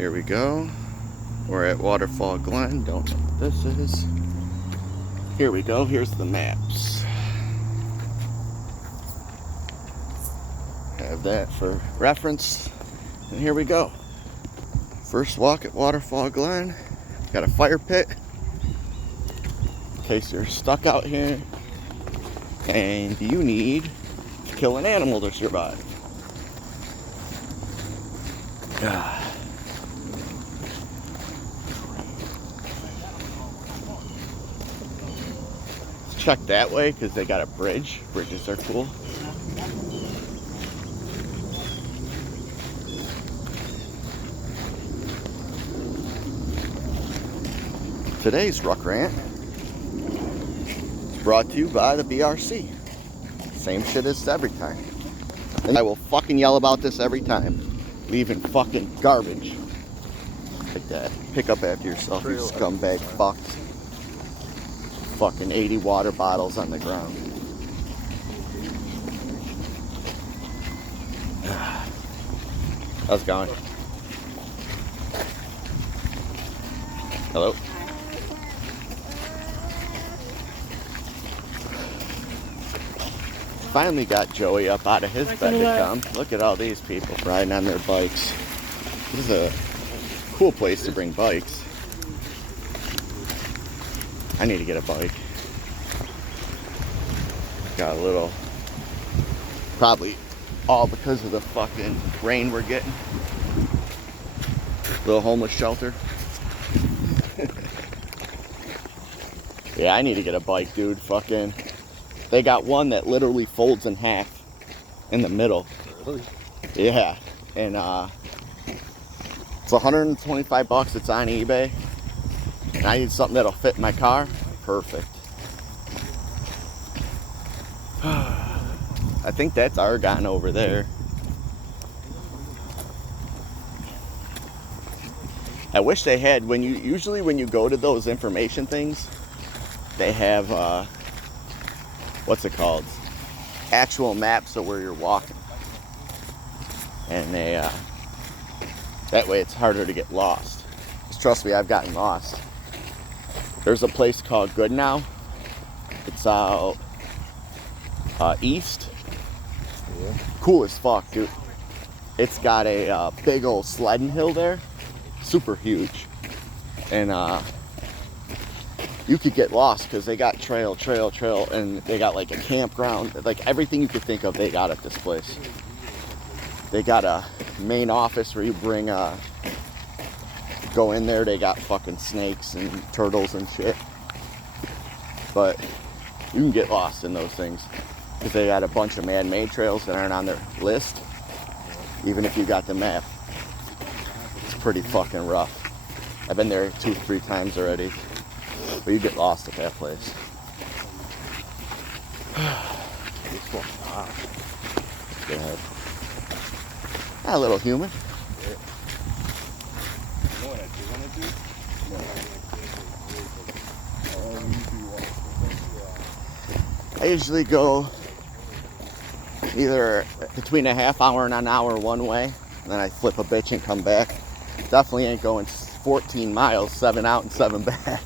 Here we go. We're at Waterfall, Glen. Don't know what this is. Here we go. Here's the maps. Have that for reference. And here we go. First walk at Waterfall, Glen. Got a fire pit in case you're stuck out here and you need to kill an animal to survive. Check that way because they got a bridge. Bridges are cool. Today's Ruck Rant is brought to you by the BRC. Same shit as every time. And I will fucking yell about this every time. Leaving fucking garbage like that. Pick up after yourself, you scumbag fucks. Fucking 80 water bottles on the ground. How's it going? Hello? Finally got Joey up out of his bed to come. Look at all these people riding on their bikes. This is a cool place to bring bikes. I need to get a bike. Got a little, probably all because of the fucking rain we're getting. Little homeless shelter. Yeah, I need to get a bike, dude. Fucking, they got one that literally folds in half in the middle. Really? Yeah, and it's 125 bucks. It's on eBay. And I need something that'll fit in my car. Perfect. I think that's Argon over there. I wish they had, usually when you go to those information things, they have, what's it called? Actual maps of where you're walking. And they, that way it's harder to get lost. Just trust me, I've gotten lost. There's a place called Good Now. It's out east. Yeah. Cool as fuck, dude. It's got a big old sledding hill there. Super huge. And you could get lost because they got trail, and they got like a campground. Like everything you could think of, they got at this place. They got a main office where you bring go in there, they got fucking snakes and turtles and shit. But you can get lost in those things because they got a bunch of man-made trails that aren't on their list. Even if you got the map, it's pretty fucking rough. I've been there 2-3 times already, but you get lost at that place. Go ahead. A little human. I usually go either between a half hour and an hour one way, and then I flip a bitch and come back. Definitely ain't going 14 miles, 7 out and 7 back.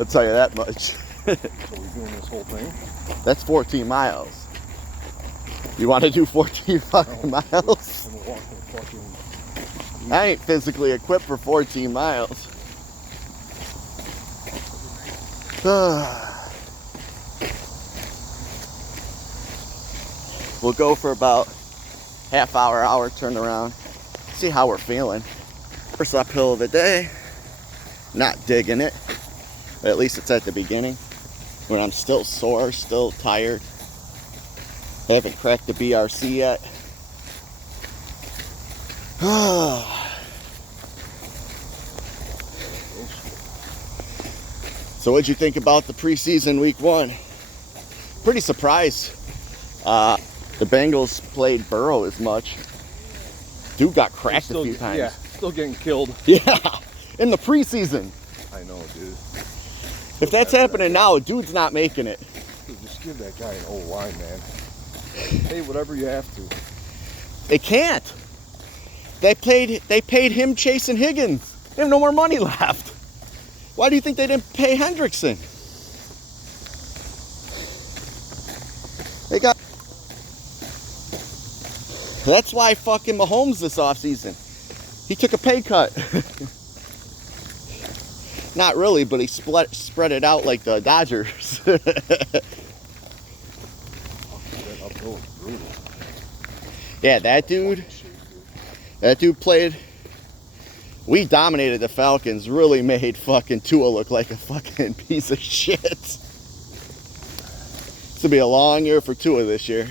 I'll tell you that much. So we're doing this whole thing? That's 14 miles. You want to do 14 fucking miles? I'm walking fucking... I ain't physically equipped for 14 miles. We'll go for about half hour, turn around, see how we're feeling. First uphill of the day, not digging it, but at least it's at the beginning when I'm still sore, still tired. I haven't cracked the BRC yet. So what'd you think about the preseason week 1? Pretty surprised. The Bengals played Burrow as much. Dude got cracked a few times. Yeah, still getting killed. Yeah, in the preseason. I know, dude. If that's happening now, dude's not making it. Dude, just give that guy an O-line, man. Hey, whatever you have to. They can't. They paid him chasing Higgins. They have no more money left. Why do you think they didn't pay Hendrickson? They got. That's why fucking Mahomes this offseason. He took a pay cut. Not really, but he spread it out like the Dodgers. Yeah, that dude played. We dominated the Falcons, really made fucking Tua look like a fucking piece of shit. It's gonna be a long year for Tua this year.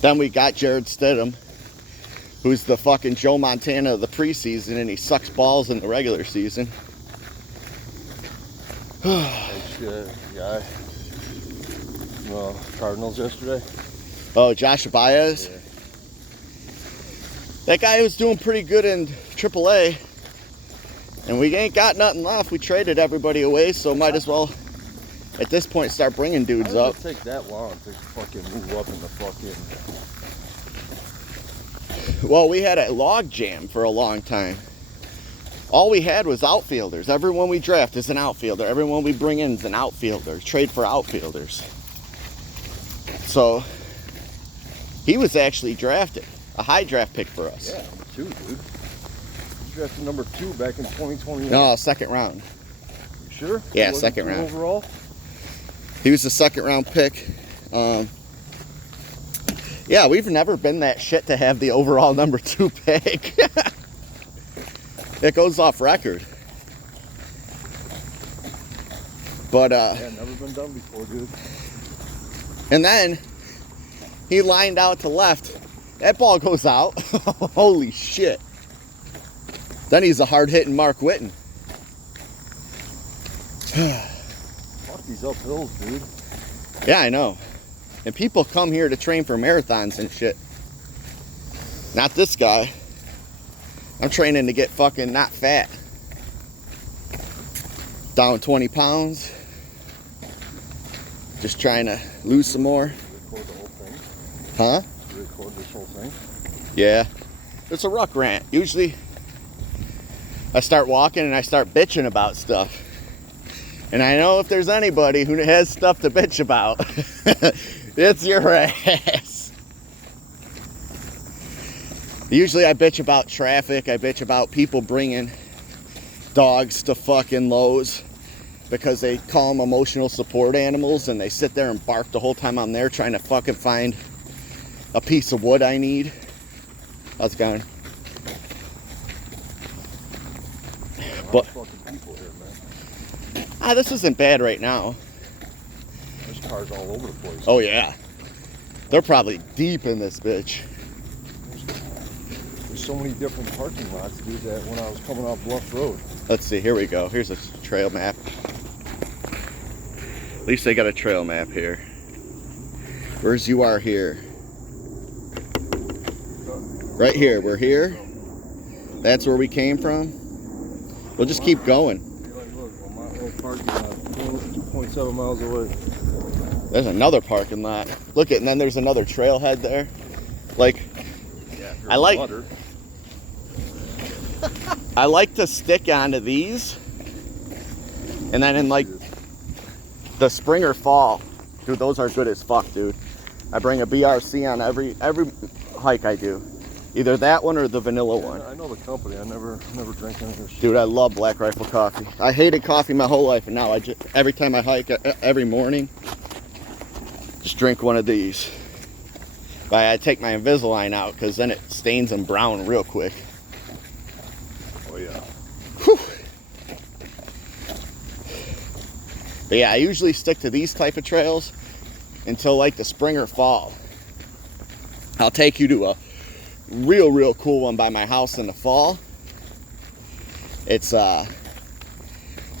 Then we got Jared Stidham, who's the fucking Joe Montana of the preseason, and he sucks balls in the regular season. Guy. Cardinals yesterday. Oh, Josh Baez? Yeah. That guy was doing pretty good in AAA. And we ain't got nothing left. We traded everybody away, so might as well, at this point, start bringing dudes up. It take that long to fucking move up in the fucking... Well, we had a log jam for a long time. All we had was outfielders. Everyone we draft is an outfielder. Everyone we bring in is an outfielder. Trade for outfielders. So, he was actually drafted. A high draft pick for us. Yeah, number 2, dude. You drafted number 2 back in 2021. No, second round. You sure? Yeah, second round. Overall? He was the second round pick. Yeah, we've never been that shit to have the overall number 2 pick. It goes off record. But yeah, never been done before, dude. And then he lined out to left. That ball goes out. Holy shit. Then he's a hard-hitting Mark Whitten. Fuck these uphills, dude. Yeah, I know. And people come here to train for marathons and shit. Not this guy. I'm training to get fucking not fat. Down 20 pounds. Just trying to lose some more. Record the whole thing? Huh? Record this whole thing? Yeah. It's a Ruck rant. Usually I start walking and I start bitching about stuff. And I know if there's anybody who has stuff to bitch about, it's your ass. Usually I bitch about traffic. I bitch about people bringing dogs to fucking Lowe's because they call them emotional support animals and they sit there and bark the whole time I'm there trying to fucking find a piece of wood I need. How's it going? But People here, man. this isn't bad right now. There's cars all over the place. Oh yeah. They're probably deep in this bitch. There's so many different parking lots, dude, that when I was coming off Bluff Road. Let's see, here we go. Here's a trail map. At least they got a trail map here. Where's you are here? Right here, we're here. That's where we came from. We'll just keep going. Like, look, on my little parking lot, 2.7 miles away. There's another parking lot. Look at, and then there's another trailhead there. Like, Yeah, I like butter. I like to stick onto these, and then in like the spring or fall, dude, those are good as fuck, dude. I bring a BRC on every hike I do, either that one or the vanilla one. I know the company. I never drank any of this shit. Dude, I love Black Rifle coffee. I hated coffee my whole life, and now I just, every time I hike, every morning, just drink one of these. But I take my Invisalign out because then it stains them brown real quick. Oh yeah. Whew. But yeah, I usually stick to these type of trails until like the spring or fall. I'll take you to a real cool one by my house in the fall. It's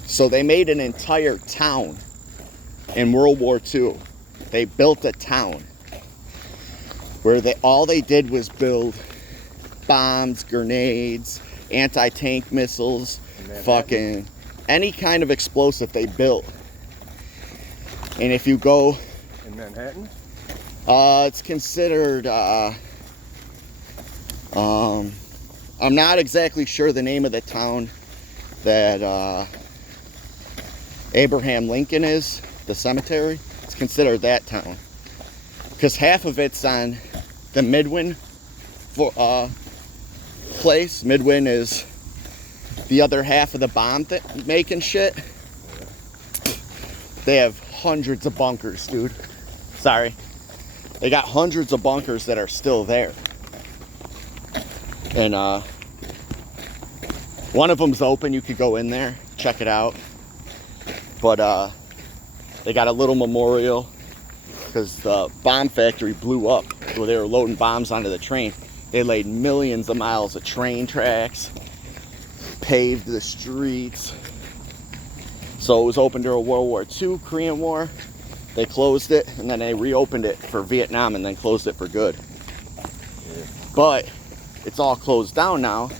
so they made an entire town in World War II. They built a town where all they did was build bombs, grenades, anti-tank missiles, fucking any kind of explosive they built. And if you go In Manhattan? It's considered, I'm not exactly sure the name of the town that Abraham Lincoln is, the cemetery. It's considered that town. Because half of it's on the Midwin place. Midwin is the other half of the bomb making shit. They have hundreds of bunkers, dude. Sorry. They got hundreds of bunkers that are still there. And one of them's open. You could go in there, check it out. But they got a little memorial because the bomb factory blew up where they were loading bombs onto the train. They laid millions of miles of train tracks, paved the streets. So it was open during World War II, Korean War. They closed it, and then they reopened it for Vietnam and then closed it for good. Yeah. But it's all closed down now.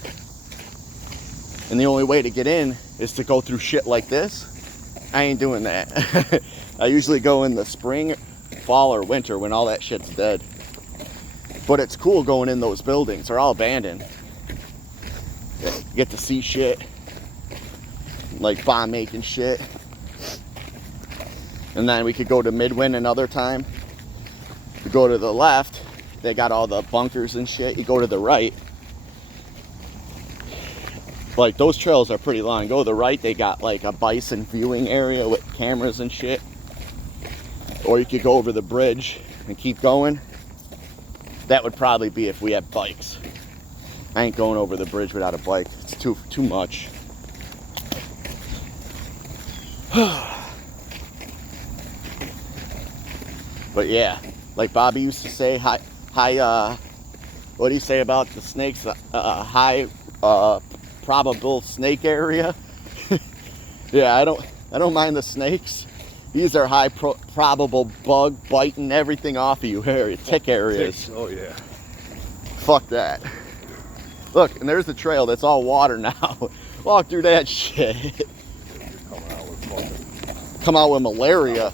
And the only way to get in is to go through shit like this. I ain't doing that. I usually go in the spring, fall, or winter when all that shit's dead. But it's cool going in those buildings. They're all abandoned. You get to see shit. Like bomb making shit. And then we could go to Midwin another time. You go to the left, they got all the bunkers and shit. You go to the right. Like, those trails are pretty long. Go to the right, they got like a bison viewing area with cameras and shit. Or you could go over the bridge and keep going. That would probably be if we had bikes. I ain't going over the bridge without a bike. It's too much. But yeah, like Bobby used to say, high what do you say about the snakes? High probable snake area. Yeah, I don't mind the snakes. These are high probable bug biting everything off of you tick areas. Ticks. Oh yeah. Fuck that. Look, and there's the trail that's all water now. Walk through that shit. Come out with malaria.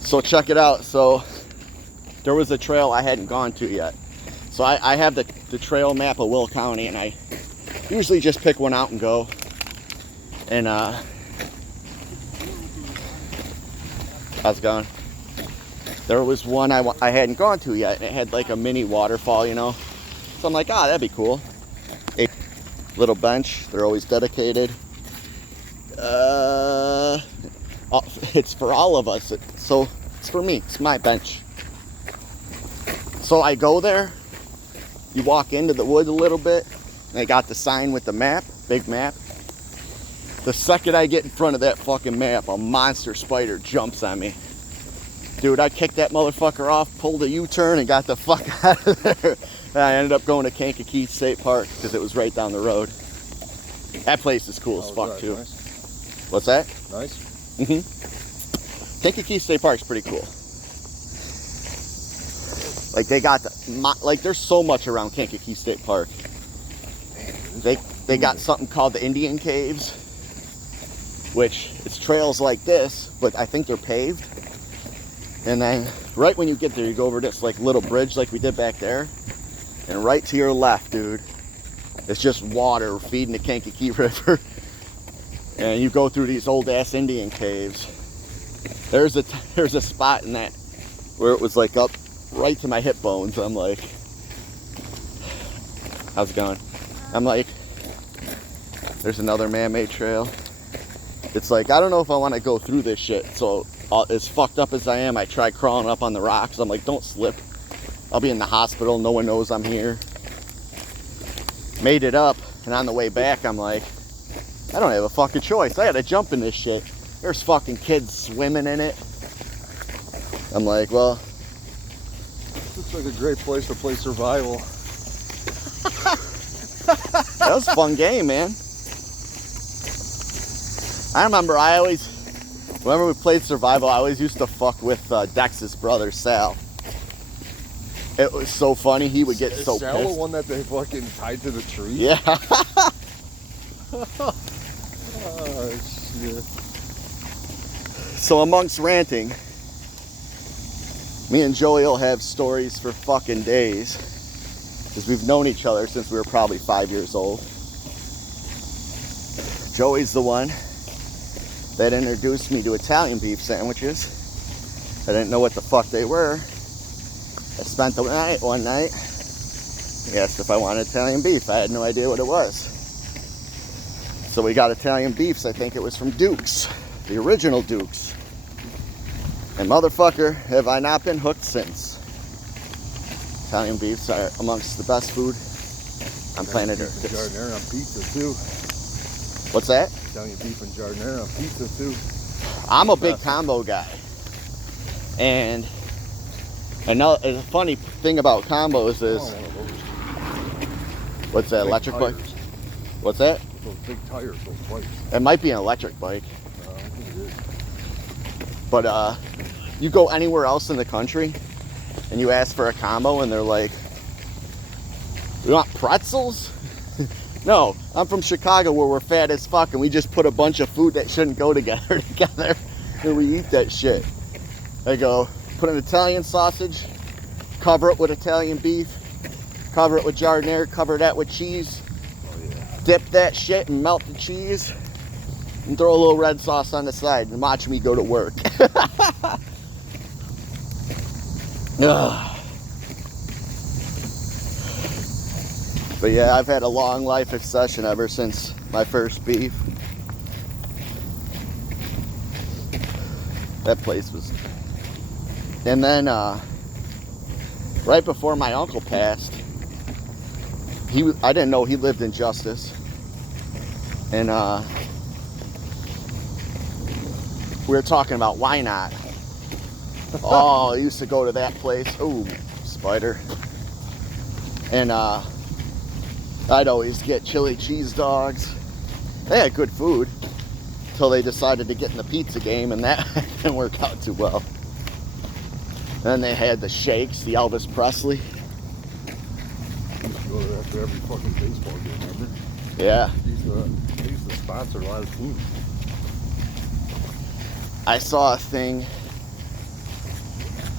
So check it out. So there was a trail I hadn't gone to yet. So I have the trail map of Will County, and I usually just pick one out and go. And how's it going? There was one I hadn't gone to yet, and it had like a mini waterfall, you know. So I'm like, that'd be cool. A little bench. They're always dedicated. It's for all of us. So it's for me. It's my bench. So I go there. You walk into the woods a little bit. And they got the sign with the map, big map. The second I get in front of that fucking map, a monster spider jumps on me. Dude, I kicked that motherfucker off, pulled a U-turn, and got the fuck out of there. And I ended up going to Kankakee State Park because it was right down the road. That place is cool as fuck too. Nice. What's that? Nice. Kankakee State Park's pretty cool. Like they got there's so much around Kankakee State Park. They got something called the Indian Caves, which it's trails like this, but I think they're paved. And then right when you get there, you go over this like little bridge like we did back there, and right to your left, dude, it's just water feeding the Kankakee River. And you go through these old ass Indian caves. There's a spot in that where it was like up right to my hip bones. I'm like, how's it going? I'm like, there's another man-made trail. It's like, I don't know if I want to go through this shit. So as fucked up as I am, I tried crawling up on the rocks. I'm like, don't slip. I'll be in the hospital. No one knows I'm here. Made it up, and on the way back, I'm like, I don't have a fucking choice. I gotta jump in this shit. There's fucking kids swimming in it. I'm like, well, looks like a great place to play survival. that was a fun game, man. I remember whenever we played survival, I always used to fuck with Dex's brother, Sal. It was so funny. He would get so Sal pissed. the one that they fucking tied to the tree? Yeah. Oh, shit. So amongst ranting, me and Joey will have stories for fucking days. Because we've known each other since we were probably 5 years old. Joey's the one that introduced me to Italian beef sandwiches. I didn't know what the fuck they were. I spent the night one night. He asked if I wanted Italian beef. I had no idea what it was. So we got Italian beefs. I think it was from Duke's, the original Duke's. And motherfucker, have I not been hooked since. Italian beefs are amongst the best food on planet Earth. Giardiniera on pizza too. What's that? Italian beef and giardiniera on pizza too. I'm a big combo guy. And another a funny thing about combos is, what's that, electric bike? What's that? Those big tires, those bikes. It might be an electric bike. I think it is. But you go anywhere else in the country and you ask for a combo and they're like, "You want pretzels?" No, I'm from Chicago where we're fat as fuck and we just put a bunch of food that shouldn't go together and we eat that shit. I go, put an Italian sausage, cover it with Italian beef, cover it with giardiniera, cover that with cheese, dip that shit and melt the cheese, and throw a little red sauce on the side and watch me go to work. Ugh. But yeah, I've had a long life obsession ever since my first beef. That place was... And then, right before my uncle passed, I didn't know he lived in Justice. And we were talking about why not. Oh, I used to go to that place. Ooh, spider. And I'd always get chili cheese dogs. They had good food until they decided to get in the pizza game, and that didn't work out too well. Then they had the shakes, the Elvis Presley. I used to go there after every fucking baseball game, remember? Yeah. They used to sponsor a lot of food. I saw a thing.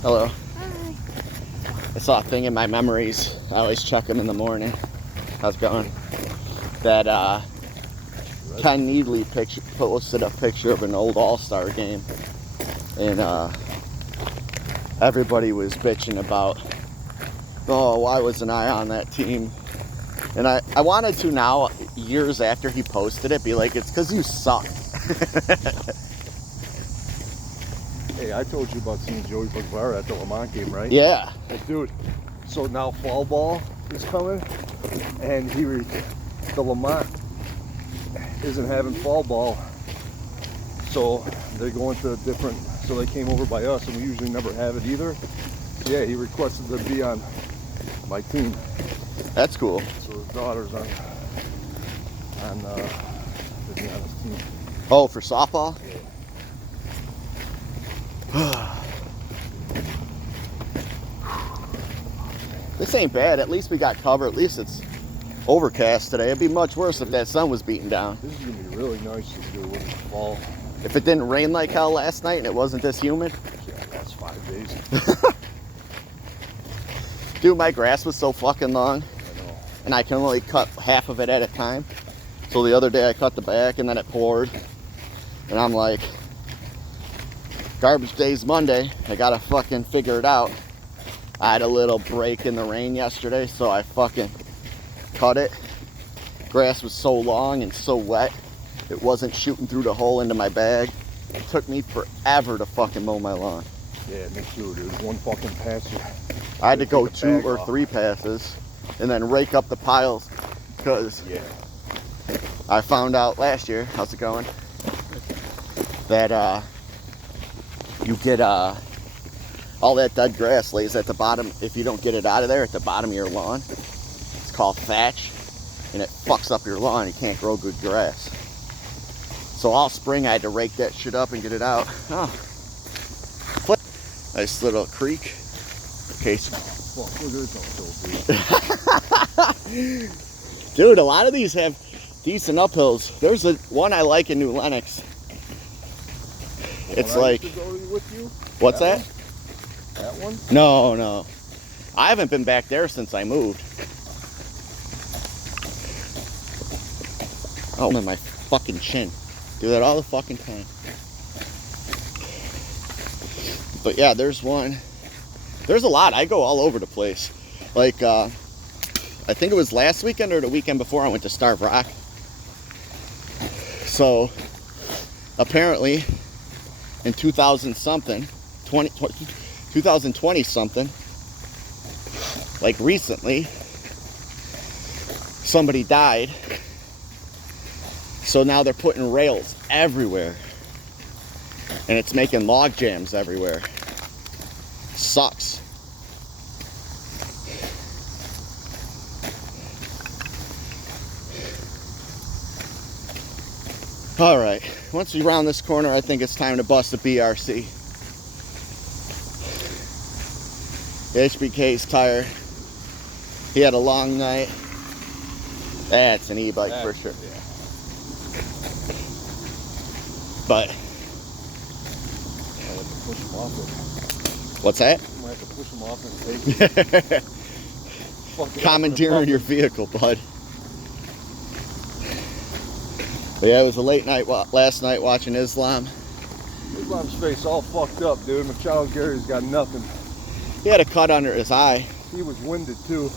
Hello. Hi. I saw a thing in my memories. I always check them in the morning. How's it going? That Ken Needley posted a picture of an old All-Star game. And everybody was bitching about, oh, why wasn't I on that team? And I wanted to now, years after he posted it, be like, it's because you suck. Hey, I told you about seeing Joey Bugbara at the Lamont game, right? Yeah. Hey, dude, so now fall ball is coming, and the Lamont isn't having fall ball, so they're going to different, so they came over by us, and we usually never have it either. Yeah, he requested to be on my team. That's cool. So his daughter's on his team. Oh, for softball? Yeah. This ain't bad. At least we got cover. At least it's overcast today. It'd be much worse if that sun was beating down. This is gonna be really nice to do when it's fall. If it didn't rain like hell last night and it wasn't this humid. Yeah, that's 5 days. Dude, my grass was so fucking long. I know. And I can only cut half of it at a time. So the other day I cut the back and then it poured. And I'm like, garbage day's Monday. I gotta fucking figure it out. I had a little break in the rain yesterday, so I fucking cut it. Grass was so long and so wet, it wasn't shooting through the hole into my bag. It took me forever to fucking mow my lawn. Yeah, me too, dude. One fucking pass. I had to go Take the 2 bag or off. 3 passes and then rake up the piles because Yeah. I found out last year, how's it going, that you get all that dead grass lays at the bottom. If you don't get it out of there at the bottom of your lawn, it's called thatch, and it fucks up your lawn. You can't grow good grass. So all spring I had to rake that shit up and get it out. Oh, nice little creek. Okay, Well, there's no dude. dude, a lot of these have decent uphills. There's one I like in New Lenox. It's When I like, used to go with you? what's that? That one? No, no. I haven't been back there since I moved. Oh, on my fucking chin. Do that all the fucking time. But yeah, there's one. There's a lot. I go all over the place. Like, I think it was last weekend or the weekend before I went to Starve Rock. So, apparently, in 2000 something, 2020 something, like recently, somebody died. So now they're putting rails everywhere. And it's making log jams everywhere. Sucks. All right, once we round this corner, I think it's time to bust a BRC. HBK's tired. He had a long night. That's an e-bike for sure. Yeah. But I'll have to push him off it. what's that? I'm gonna have to push him off and take it. Commandeering your vehicle, bud. But yeah, it was a late night last night watching Islam. Islam's face all fucked up, dude. Machado Gary's got nothing. He had a cut under his eye, He was winded too.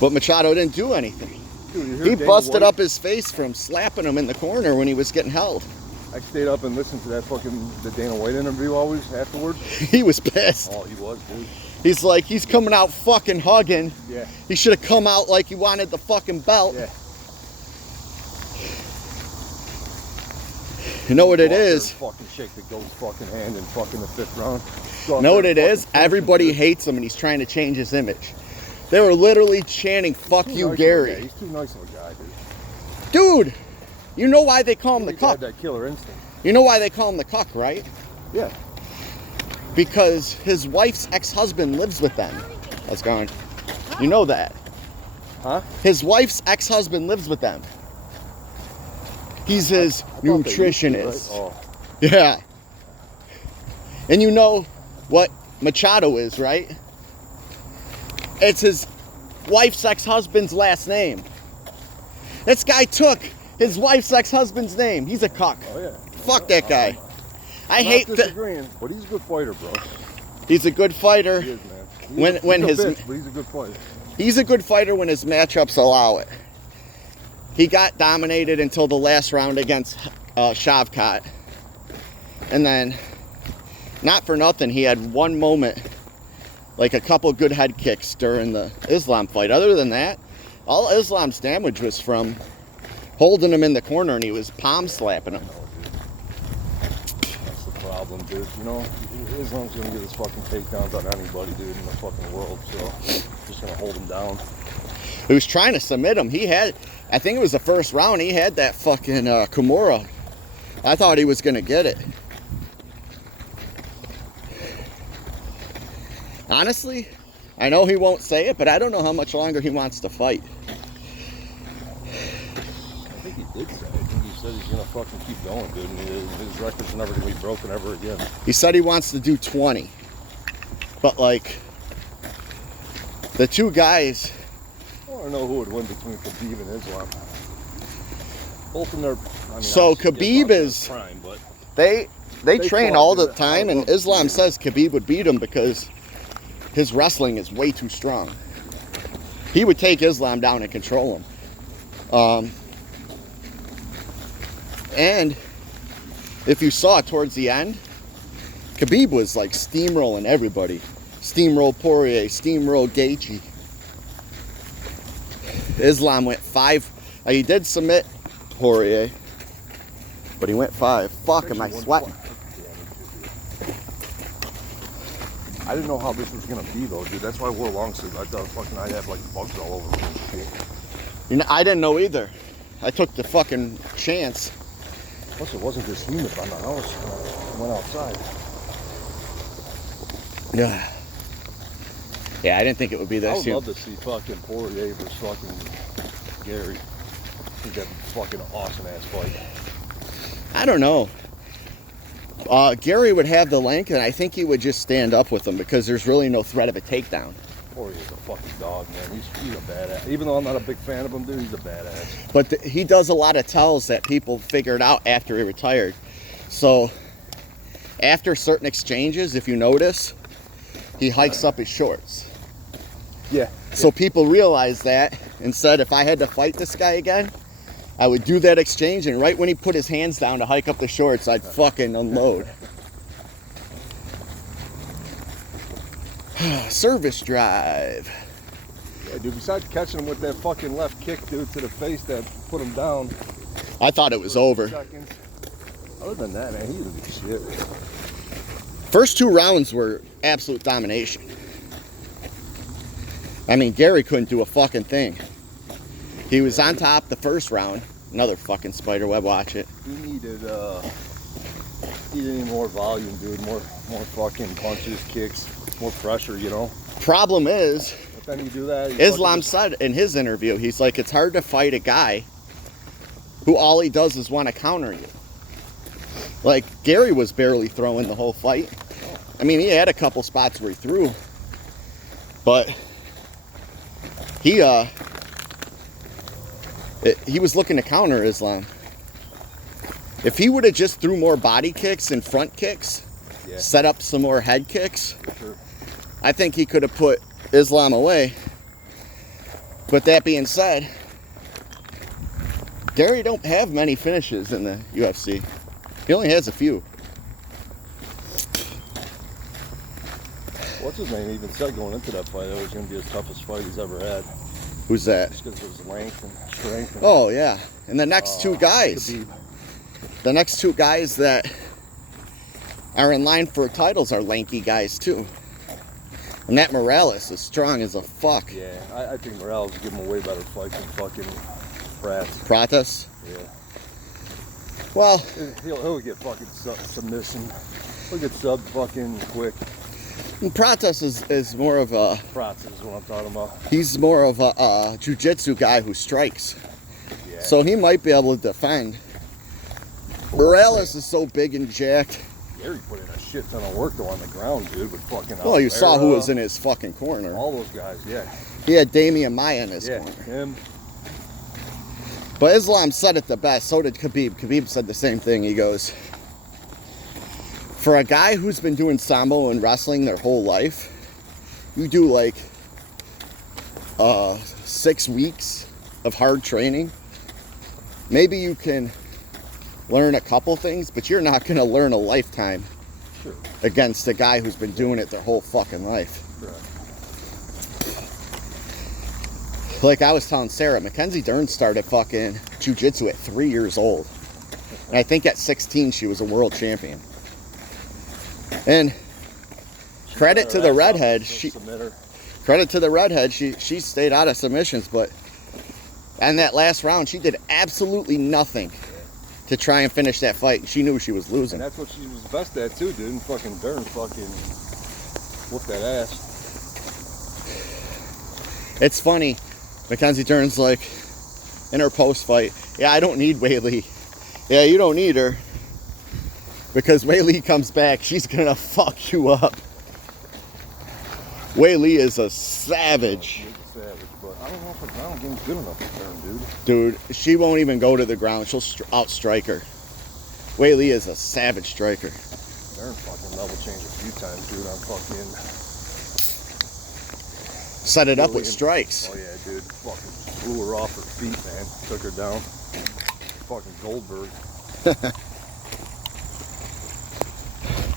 but Machado didn't do anything. Dude, you hear He Dana busted White? up his face from slapping him in the corner when he was getting held. I stayed up and listened to that the Dana White interview always afterwards. He was pissed. Oh, he was, dude. He's like, he's coming out fucking hugging. Yeah. He should have come out like he wanted the fucking belt. Yeah. You know what it Walk there is? and fucking shake the goat's fucking hand in fucking the 5th round. You know what it is? Everybody hates him and he's trying to change his image. They were literally chanting, fuck you, Gary. He's too nice of a guy, dude. Dude, you know why they call him the He had cuck? that killer instinct. You know why they call him the cuck, right? Yeah. Because his wife's ex-husband lives with them. That's gone. You know that. Huh? His wife's ex-husband lives with them. He's his I thought they used to, nutritionist. right? Oh. Yeah. And you know what Machado is, right? It's his wife's ex-husband's last name. This guy took his wife's ex-husband's name. He's a cuck. Oh, yeah. Fuck that guy. I I'm hate not that. disagreeing, but he's a good fighter, bro. He's a good fighter. He is, man. When he's his a bitch, but he's a good fighter. He's a good fighter when his matchups allow it. He got dominated until the last round against Shavkat. And then, not for nothing, he had one moment, like a couple good head kicks during the Islam fight. Other than that, all Islam's damage was from holding him in the corner and he was palm slapping him. That's the problem, dude. You know, Islam's gonna get his fucking takedowns on anybody, dude, in the fucking world. So, just gonna hold him down. He was trying to submit him. He had, I think it was the first round, he had that fucking Kimura. I thought he was going to get it. Honestly, I know he won't say it, but I don't know how much longer he wants to fight. I think he did say it. I think he said he's gonna fucking keep going, dude. And his record's never gonna be broken ever again. He said he wants to do 20. But like, the two guys, I want to know who would win between Khabib and Islam. Both in their. I mean, So obviously, Khabib Islam's is- prime, but they train fought, all the dude. time, and Islam says Khabib would beat him because his wrestling is way too strong. He would take Islam down and control him. And if you saw towards the end, Khabib was like steamrolling everybody. Steamroll Poirier, steamroll Gaethje. Islam went 5. He did submit Poirier, but he went 5. Fuck, am I sweating? I didn't know how this was gonna be though, dude. That's why I wore long sleeve. I thought fucking I'd have like bugs all over me and shit. You know, I didn't know either. I took the fucking chance. Plus, it wasn't this humid on the house. I went outside. Yeah. Yeah, I didn't think it would be I this would soon. love to see fucking Poirier versus fucking Gary. I think that'd be fucking awesome ass fight. I don't know. Gary would have the length, and I think he would just stand up with him because there's really no threat of a takedown. Or he's a fucking dog, man. He's a badass. Even though I'm not a big fan of him, dude, he's a badass. But he does a lot of tells that people figured out after he retired. So after certain exchanges, if you notice, he hikes up his shorts. Yeah. So people realized that and said, if I had to fight this guy again, I would do that exchange, and right when he put his hands down to hike up the shorts, I'd fucking unload. Service drive. Yeah, dude, besides catching him with that fucking left kick, dude, to the face that put him down. I thought it was over. Seconds. Other than that, man, he didn't do shit. First 2 rounds were absolute domination. I mean, Gary couldn't do a fucking thing. He was on top the first round. Another fucking spider web, watch it. He needed more volume, dude. More fucking punches, kicks, more pressure, you know? Problem is, But then you do that. Islam said in his interview, he's like, it's hard to fight a guy who all he does is want to counter you. Like, Gary was barely throwing the whole fight. I mean, he had a couple spots where he threw, but he was looking to counter Islam. If he would have just threw more body kicks and front kicks, Yeah. set up some more head kicks, Sure. I think he could have put Islam away. But that being said, Gary don't have many finishes in the UFC. He only has a few. What's his name even said going into that fight that it was going to be his toughest fight he's ever had. Who's that? Just because of his length and strength. And, Oh, yeah. And the next 2 guys. Khabib. The next 2 guys that are in line for titles are lanky guys, too. And that Morales is strong as a fuck. Yeah, I think Morales will give him a way better fight than fucking Pratt. Pratas? Yeah. Well, He'll get fucking submission. He'll get subbed fucking quick. Pratas is more of a... Pratt is what I'm talking about. He's more of a jiu-jitsu guy who strikes. Yeah. So he might be able to defend. Morales is so big and jacked. Gary put in a shit ton of work though on the ground, dude, with fucking Well, you saw who Oliveira, was in his fucking corner. all those guys, yeah. He had Damian Maia in his Yeah, corner. him. But Islam said it the best. So did Khabib. Khabib said the same thing. He goes, for a guy who's been doing sambo and wrestling their whole life, you do like 6 weeks of hard training. Maybe you can learn a couple things, but you're not going to learn a lifetime Sure. against a guy who's been doing it their whole fucking life. Right. Like I was telling Sarah, Mackenzie Dern started fucking jiu-jitsu at 3 years old. And I think at 16 she was a world champion. And credit to the redhead, she stayed out of submissions, but in that last round she did absolutely nothing to try and finish that fight. She knew she was losing. And that's what she was best at too, dude. And fucking Dern fucking whooped that ass. It's funny, Mackenzie Dern's like, in her post-fight, yeah, I don't need Weili. Yeah, you don't need her. Because Weili comes back, she's gonna fuck you up. Weili is a savage. She's a savage, but I don't know if the ground game's good enough for Dern, dude. Dude, she won't even go to the ground. She'll outstrike her. Weili is a savage striker. Dern fucking level changed a few times, dude. I'm fucking... Set it up with strikes. Oh yeah, dude. Fucking blew her off her feet, man. Took her down. Fucking Goldberg.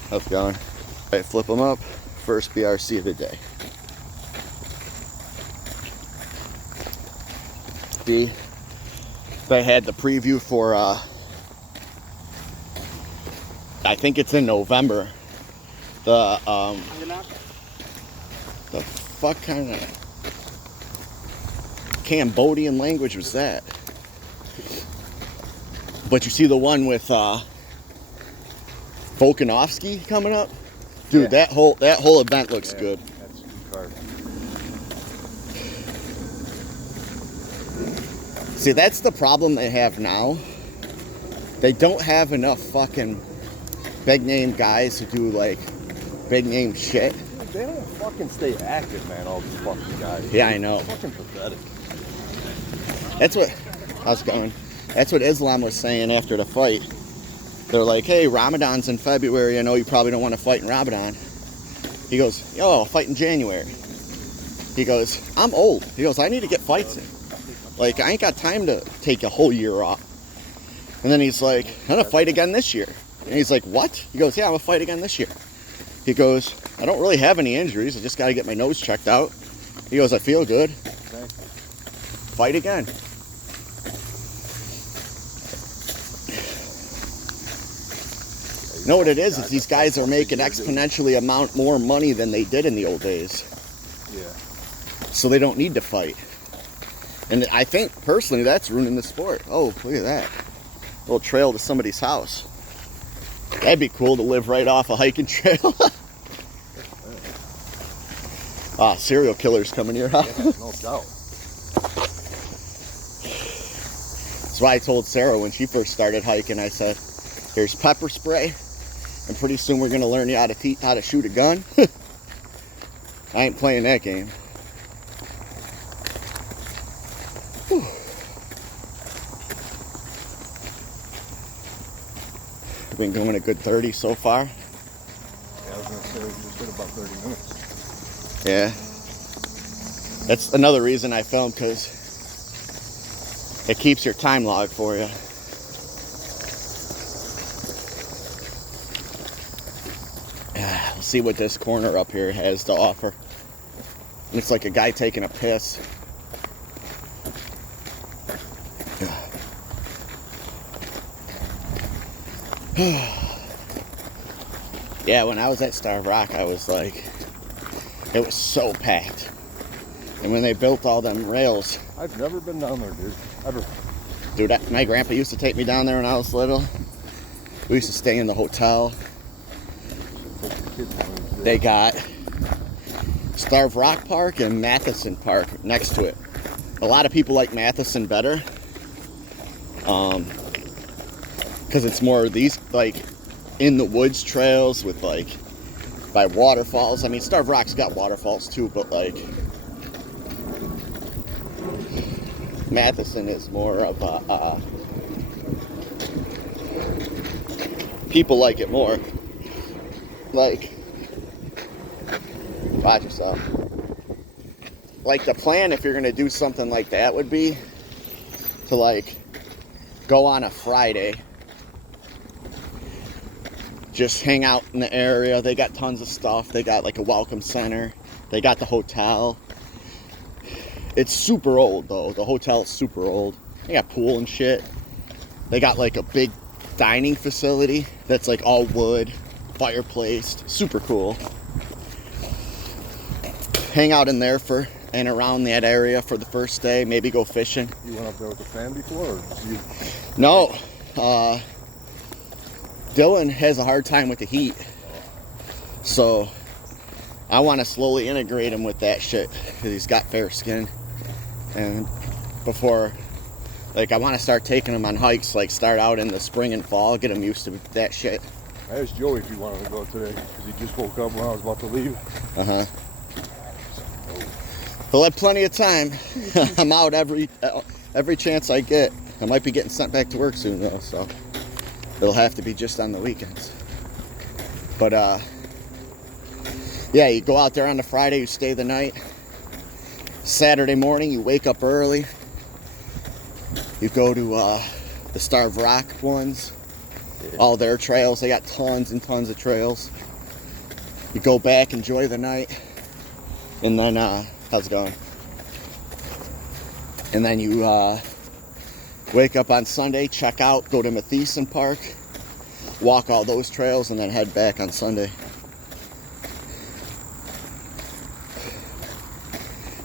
How's it going? All right, flip them up. First BRC of the day. They had the preview for, I think it's in November. The fuck kind of Cambodian language was that? But you see the one with Volkanovski coming up? Dude, Yeah. that whole event looks good. That's a good card. See, that's the problem they have now. They don't have enough fucking big name guys who do like big name shit. Dude, they don't fucking stay active, man, all these fucking guys. Yeah, I know. It's fucking pathetic. That's what, how's it going? That's what Islam was saying after the fight. They're like, hey, Ramadan's in February. I know you probably don't want to fight in Ramadan. He goes, yo, I'll fight in January. He goes, I'm old. He goes, I need to get fights in. Like, I ain't got time to take a whole year off. And then he's like, I'm going to fight again this year. And he's like, what? He goes, yeah, I'm going to fight again this year. He goes, I don't really have any injuries. I just got to get my nose checked out. He goes, I feel good. Okay. Fight again. You know what it is these guys are making exponentially amount more money than they did in the old days. Yeah. So they don't need to fight. And I think, personally, that's ruining the sport. Oh, look at that. Little trail to somebody's house. That'd be cool to live right off a hiking trail. Ah, serial killers coming here, huh? Yeah, no doubt. That's why I told Sarah when she first started hiking, I said, here's pepper spray, and pretty soon we're going to learn you how to shoot a gun. I ain't playing that game. Whew. I've been going a good 30 so far. Yeah, I was going to say we just did about 30 minutes. Yeah. That's another reason I film, because it keeps your time log for you. We'll see what this corner up here has to offer. Looks like a guy taking a piss. Yeah, when I was at Starved Rock, I was like, it was so packed. And when they built all them rails. I've never been down there, dude. Ever. Dude, my grandpa used to take me down there when I was little. We used to stay in the hotel. They got Starved Rock Park and Matheson Park next to it. A lot of people like Matheson better. Because it's more of these, like, in the woods trails with, like, by waterfalls. I mean, Starved Rock's got waterfalls too, but, like, Matheson is more of a, people like it more. Like, watch yourself. Like, the plan, if you're going to do something like that, would be to, like, go on a Friday. Just hang out in the area. They got tons of stuff. They got, like, a welcome center. They got the hotel. It's super old, though. The hotel is super old. They got pool and shit. They got, like, a big dining facility that's, like, all wood, fireplace. Super cool. Hang out in there and around that area for the first day. Maybe go fishing. You went up there with the fam before, or just you? No. Dylan has a hard time with the heat. So I want to slowly integrate him with that shit, because he's got fair skin. And before, like, I want to start taking him on hikes, like, start out in the spring and fall, get him used to that shit. I asked Joey if he wanted to go today, because he just woke up when I was about to leave. Uh-huh. He'll have plenty of time. I'm out every chance I get. I might be getting sent back to work soon, though, so it'll have to be just on the weekends. But, yeah, you go out there on the Friday, you stay the night. Saturday morning, you wake up early. You go to the Starved Rock ones. All their trails. They got tons and tons of trails. You go back, enjoy the night. And then, how's it going? And then you wake up on Sunday, check out, go to Matheson Park, walk all those trails, and then head back on Sunday.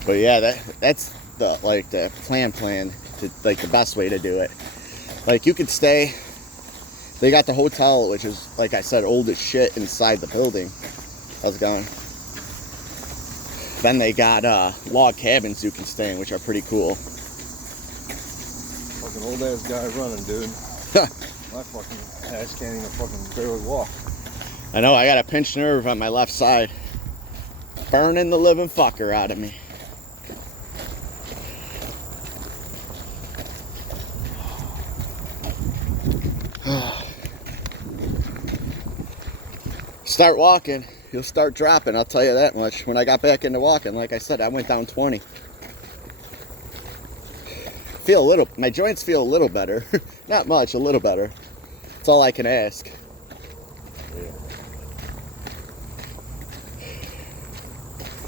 But yeah, that's the plan to, like, the best way to do it. Like, you could stay. They got the hotel, which is, like I said, old as shit inside the building. How's it going? Then they got log cabins you can stay in, which are pretty cool. Fucking old ass guy running, dude. My fucking ass can't even fucking barely walk. I know I got a pinched nerve on my left side. Burning the living fucker out of me. Start walking, you'll start dropping, I'll tell you that much. When I got back into walking, like I said, I went down 20. My joints feel a little better. Not much, a little better. That's all I can ask.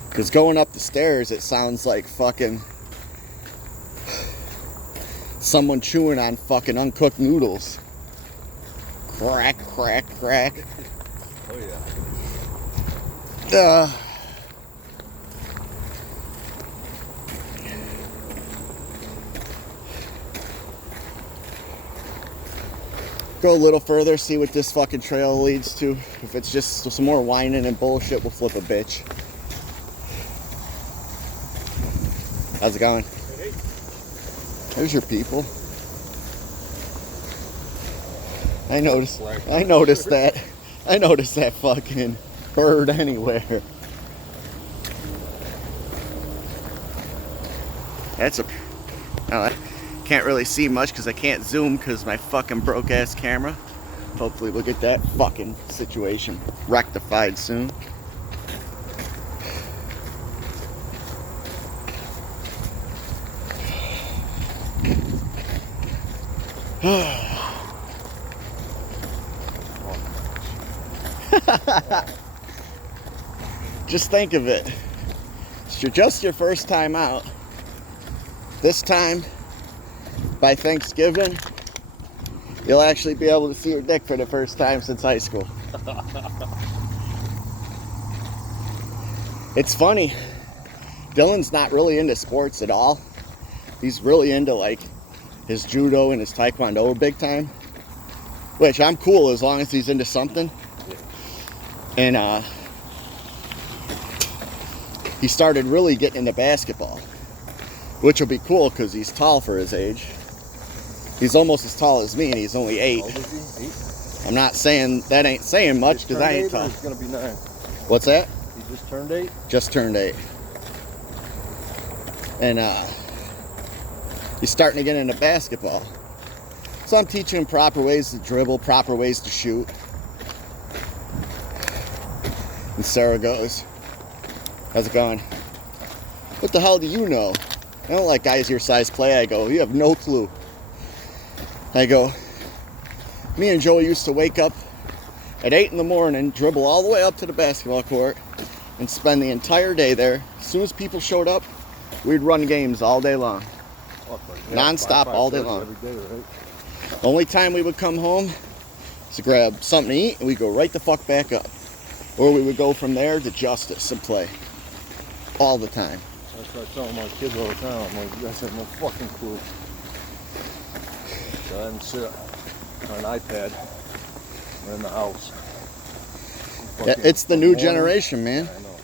Because going up the stairs, it sounds like fucking someone chewing on fucking uncooked noodles. Crack, crack, crack. Oh yeah. Go a little further, see what this fucking trail leads to. If it's just some more whining and bullshit, we'll flip a bitch. How's it going? Hey. There's your people. I noticed that. I noticed that fucking bird anywhere. That's I can't really see much because I can't zoom because my fucking broke ass camera. Hopefully we'll get that fucking situation rectified soon. Just think of it. It's just your first time out. This time, by Thanksgiving, you'll actually be able to see your dick for the first time since high school. It's funny. Dylan's not really into sports at all. He's really into like his judo and his taekwondo big time. Which I'm cool as long as he's into something. And he started really getting into basketball, which will be cool because he's tall for his age. He's almost as tall as me, and he's only 8. How old is he? 8? I'm not saying that ain't saying much because I ain't tall. He's gonna be 9. What's that? He just turned 8. Just turned 8. And he's starting to get into basketball. So I'm teaching him proper ways to dribble, proper ways to shoot. And Sarah goes, "How's it going?" "What the hell do you know? I don't like guys your size play." I go, "You have no clue." I go, "Me and Joel used to wake up at 8 in the morning, dribble all the way up to the basketball court, and spend the entire day there. As soon as people showed up, we'd run games all day long. Non-stop all day long. Every day, right? The only time we would come home is to grab something to eat, and we'd go right the fuck back up. Or we would go from there to Justice and play. All the time." That's what I tell my kids all the time. I'm like, you guys have no fucking clue. So I didn't sit on an iPad or in the house. Yeah, it's the new generation, man. I know.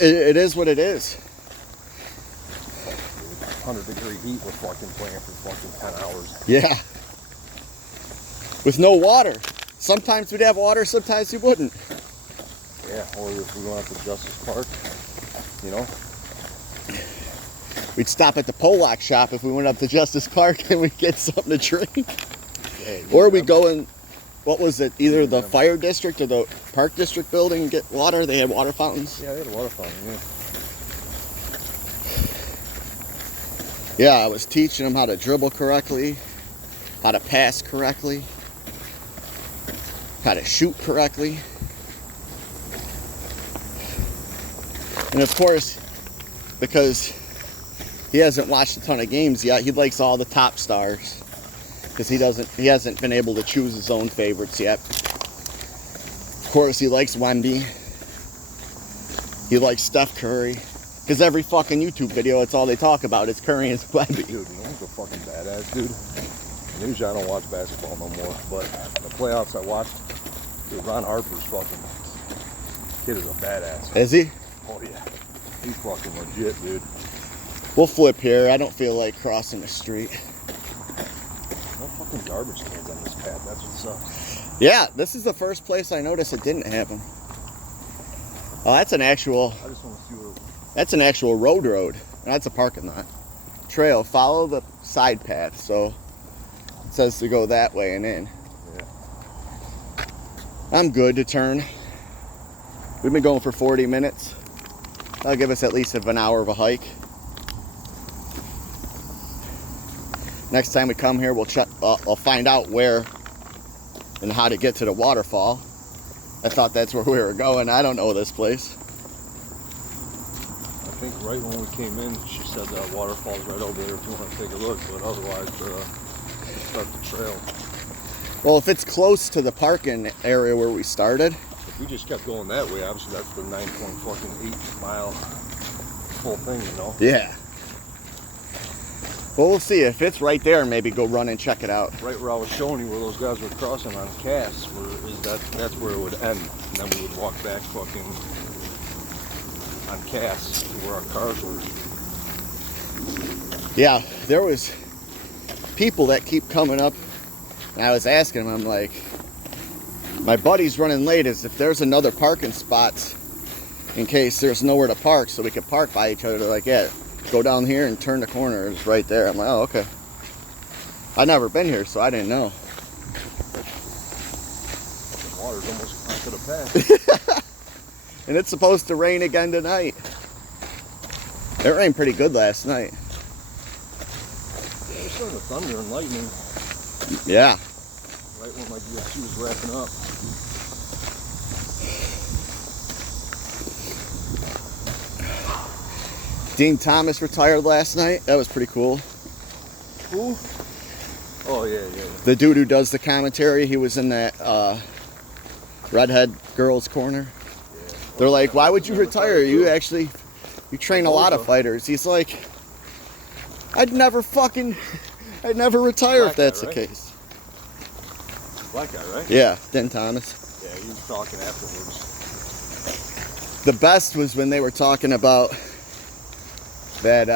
It is what it is. 100-degree heat, we're fucking playing for fucking 10 hours. Yeah. With no water. Sometimes we'd have water, sometimes we wouldn't. Yeah, or if we went out to Justice Park, you know. We'd stop at the Pollock shop if we went up to Justice Park and we'd get something to drink. Yeah, Or we'd go in, what was it, either the fire district or the park district building and get water. They had water fountains. Yeah, they had a water fountain, yeah. Yeah, I was teaching them how to dribble correctly, how to pass correctly, how to shoot correctly. And of course, because he hasn't watched a ton of games yet, he likes all the top stars. Because he hasn't been able to choose his own favorites yet. Of course, he likes Wemby. He likes Steph Curry. Because every fucking YouTube video, it's all they talk about is Curry and Wemby. Dude, you know who's a fucking badass, dude? And usually I don't watch basketball no more, but the playoffs I watched, dude, Ron Harper's fucking kid is a badass. Is he? Oh yeah, he's fucking legit, dude. We'll flip here. I don't feel like crossing the street. No fucking garbage cans on this path. That's what sucks. Yeah, this is the first place I noticed it didn't happen. Oh, that's an actual. I just want to see where. That's an actual road. That's a parking lot. Trail. Follow the side path. So it says to go that way and in. Yeah. I'm good to turn. We've been going for 40 minutes. That'll give us at least an hour of a hike. Next time we come here, we'll check. I'll find out where and how to get to the waterfall. I thought that's where we were going. I don't know this place. I think right when we came in, she said that waterfall's right over there if you want to take a look, but otherwise, start the trail. Well, if it's close to the parking area where we started. If we just kept going that way, obviously that's the 9.8 mile whole thing, you know? Yeah. Well, we'll see. If it's right there, maybe go run and check it out. Right where I was showing you where those guys were crossing on Cass, that's where it would end. And then we would walk back fucking on Cass to where our cars were. Yeah, there was people that keep coming up, and I was asking them, I'm like, my buddy's running late, as if there's another parking spot in case there's nowhere to park, so we could park by each other. They're like, yeah, go down here and turn the corner. It's right there. I'm like, oh, okay. I've never been here, so I didn't know. The water's almost onto the path. And it's supposed to rain again tonight. It rained pretty good last night. There's sort of thunder and lightning. Yeah. Right when my UFC was wrapping up. Dean Thomas retired last night. That was pretty cool. Who? Oh, yeah. The dude who does the commentary, he was in that redhead girls corner. Yeah. They're like, why would you retire? You train a lot of fighters. He's like, I'd never retire if that's the case. Black guy, right? Yeah, Den Thomas. Yeah, he was talking afterwards. The best was when they were talking about that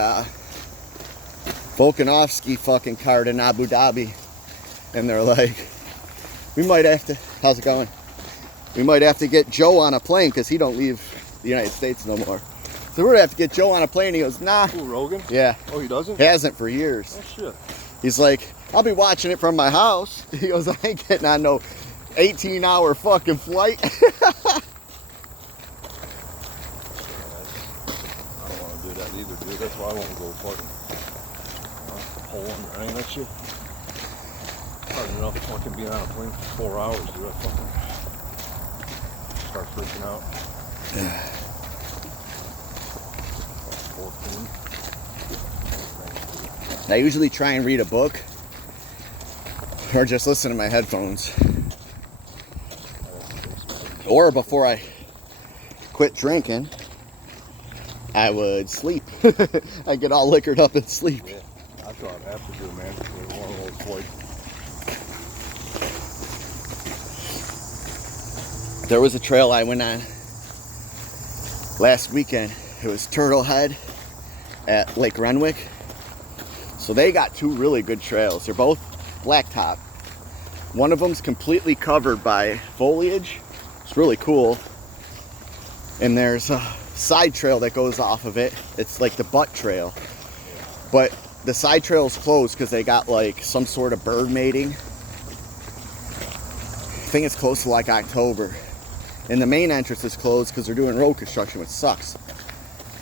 Volkanovski fucking card in Abu Dhabi. And they're like, we might have to, how's it going? We might have to get Joe on a plane because he don't leave the United States no more. So we're gonna have to get Joe on a plane. He goes, nah. Who, Rogan? Yeah. Oh, he doesn't? Hasn't for years. Oh, shit. He's like, I'll be watching it from my house. He goes, I ain't getting on no 18-hour fucking flight. I don't want to do that either, dude. That's why I won't go fucking hole in there. Ain't that shit? Hard enough fucking being on a plane for 4 hours, dude. I fucking start freaking out. 14. I usually try and read a book or just listen to my headphones. Or before I quit drinking, I would sleep. I get all liquored up and sleep. Yeah, that's what I'd have to do, man. One of those flights. There was a trail I went on last weekend. It was Turtle Head at Lake Renwick. So they got two really good trails. They're both blacktop. One of them's completely covered by foliage. It's really cool. And there's a side trail that goes off of it. It's like the butt trail. But the side trail's closed because they got like some sort of bird mating. I think it's close to like October. And the main entrance is closed because they're doing road construction, which sucks.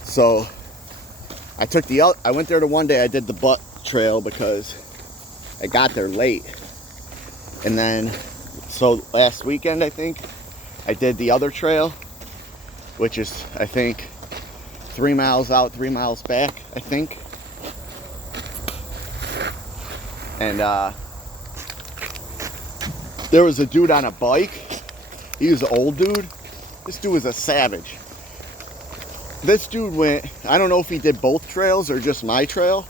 So I went there the one day I did the butt trail because I got there late. And then, so last weekend I think, I did the other trail, which is, I think, 3 miles out, 3 miles back, I think. And there was a dude on a bike. He was an old dude. This dude was a savage. This dude went, I don't know if he did both trails or just my trail.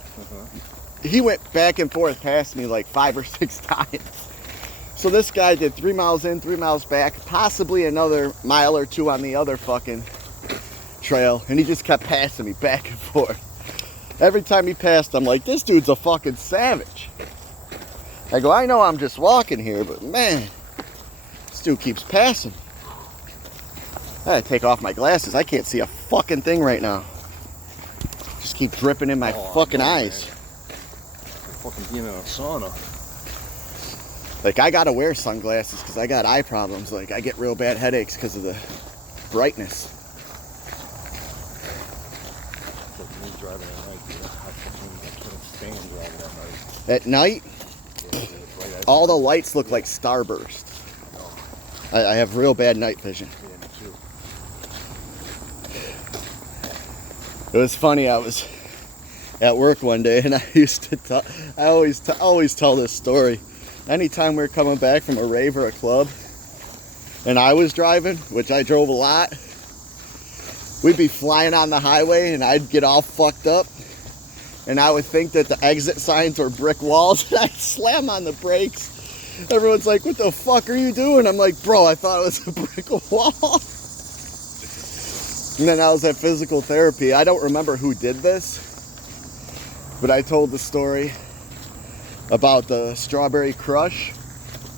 He went back and forth past me like 5 or 6 times. So this guy did 3 miles in, 3 miles back, possibly another mile or two on the other fucking trail. And he just kept passing me back and forth. Every time he passed, I'm like, this dude's a fucking savage. I go, I know I'm just walking here, but man, dude keeps passing. I gotta take off my glasses. I can't see a fucking thing right now. Just keep dripping in my fucking eyes. Fucking being in a sauna. Like, I gotta wear sunglasses because I got eye problems. Like, I get real bad headaches because of the brightness. Like me driving at night, dude. I can't stand driving at night. At night, Yeah, dude, all the lights look like starburst. No. I have real bad night vision. Yeah, me too. It was funny. I was at work one day, and I used to tell. I always tell this story. Anytime we were coming back from a rave or a club, and I was driving, which I drove a lot, we'd be flying on the highway, and I'd get all fucked up, and I would think that the exit signs were brick walls, and I'd slam on the brakes. Everyone's like, "What the fuck are you doing?" I'm like, "Bro, I thought it was a brick wall." And then I was at physical therapy. I don't remember who did this, but I told the story about the strawberry crush.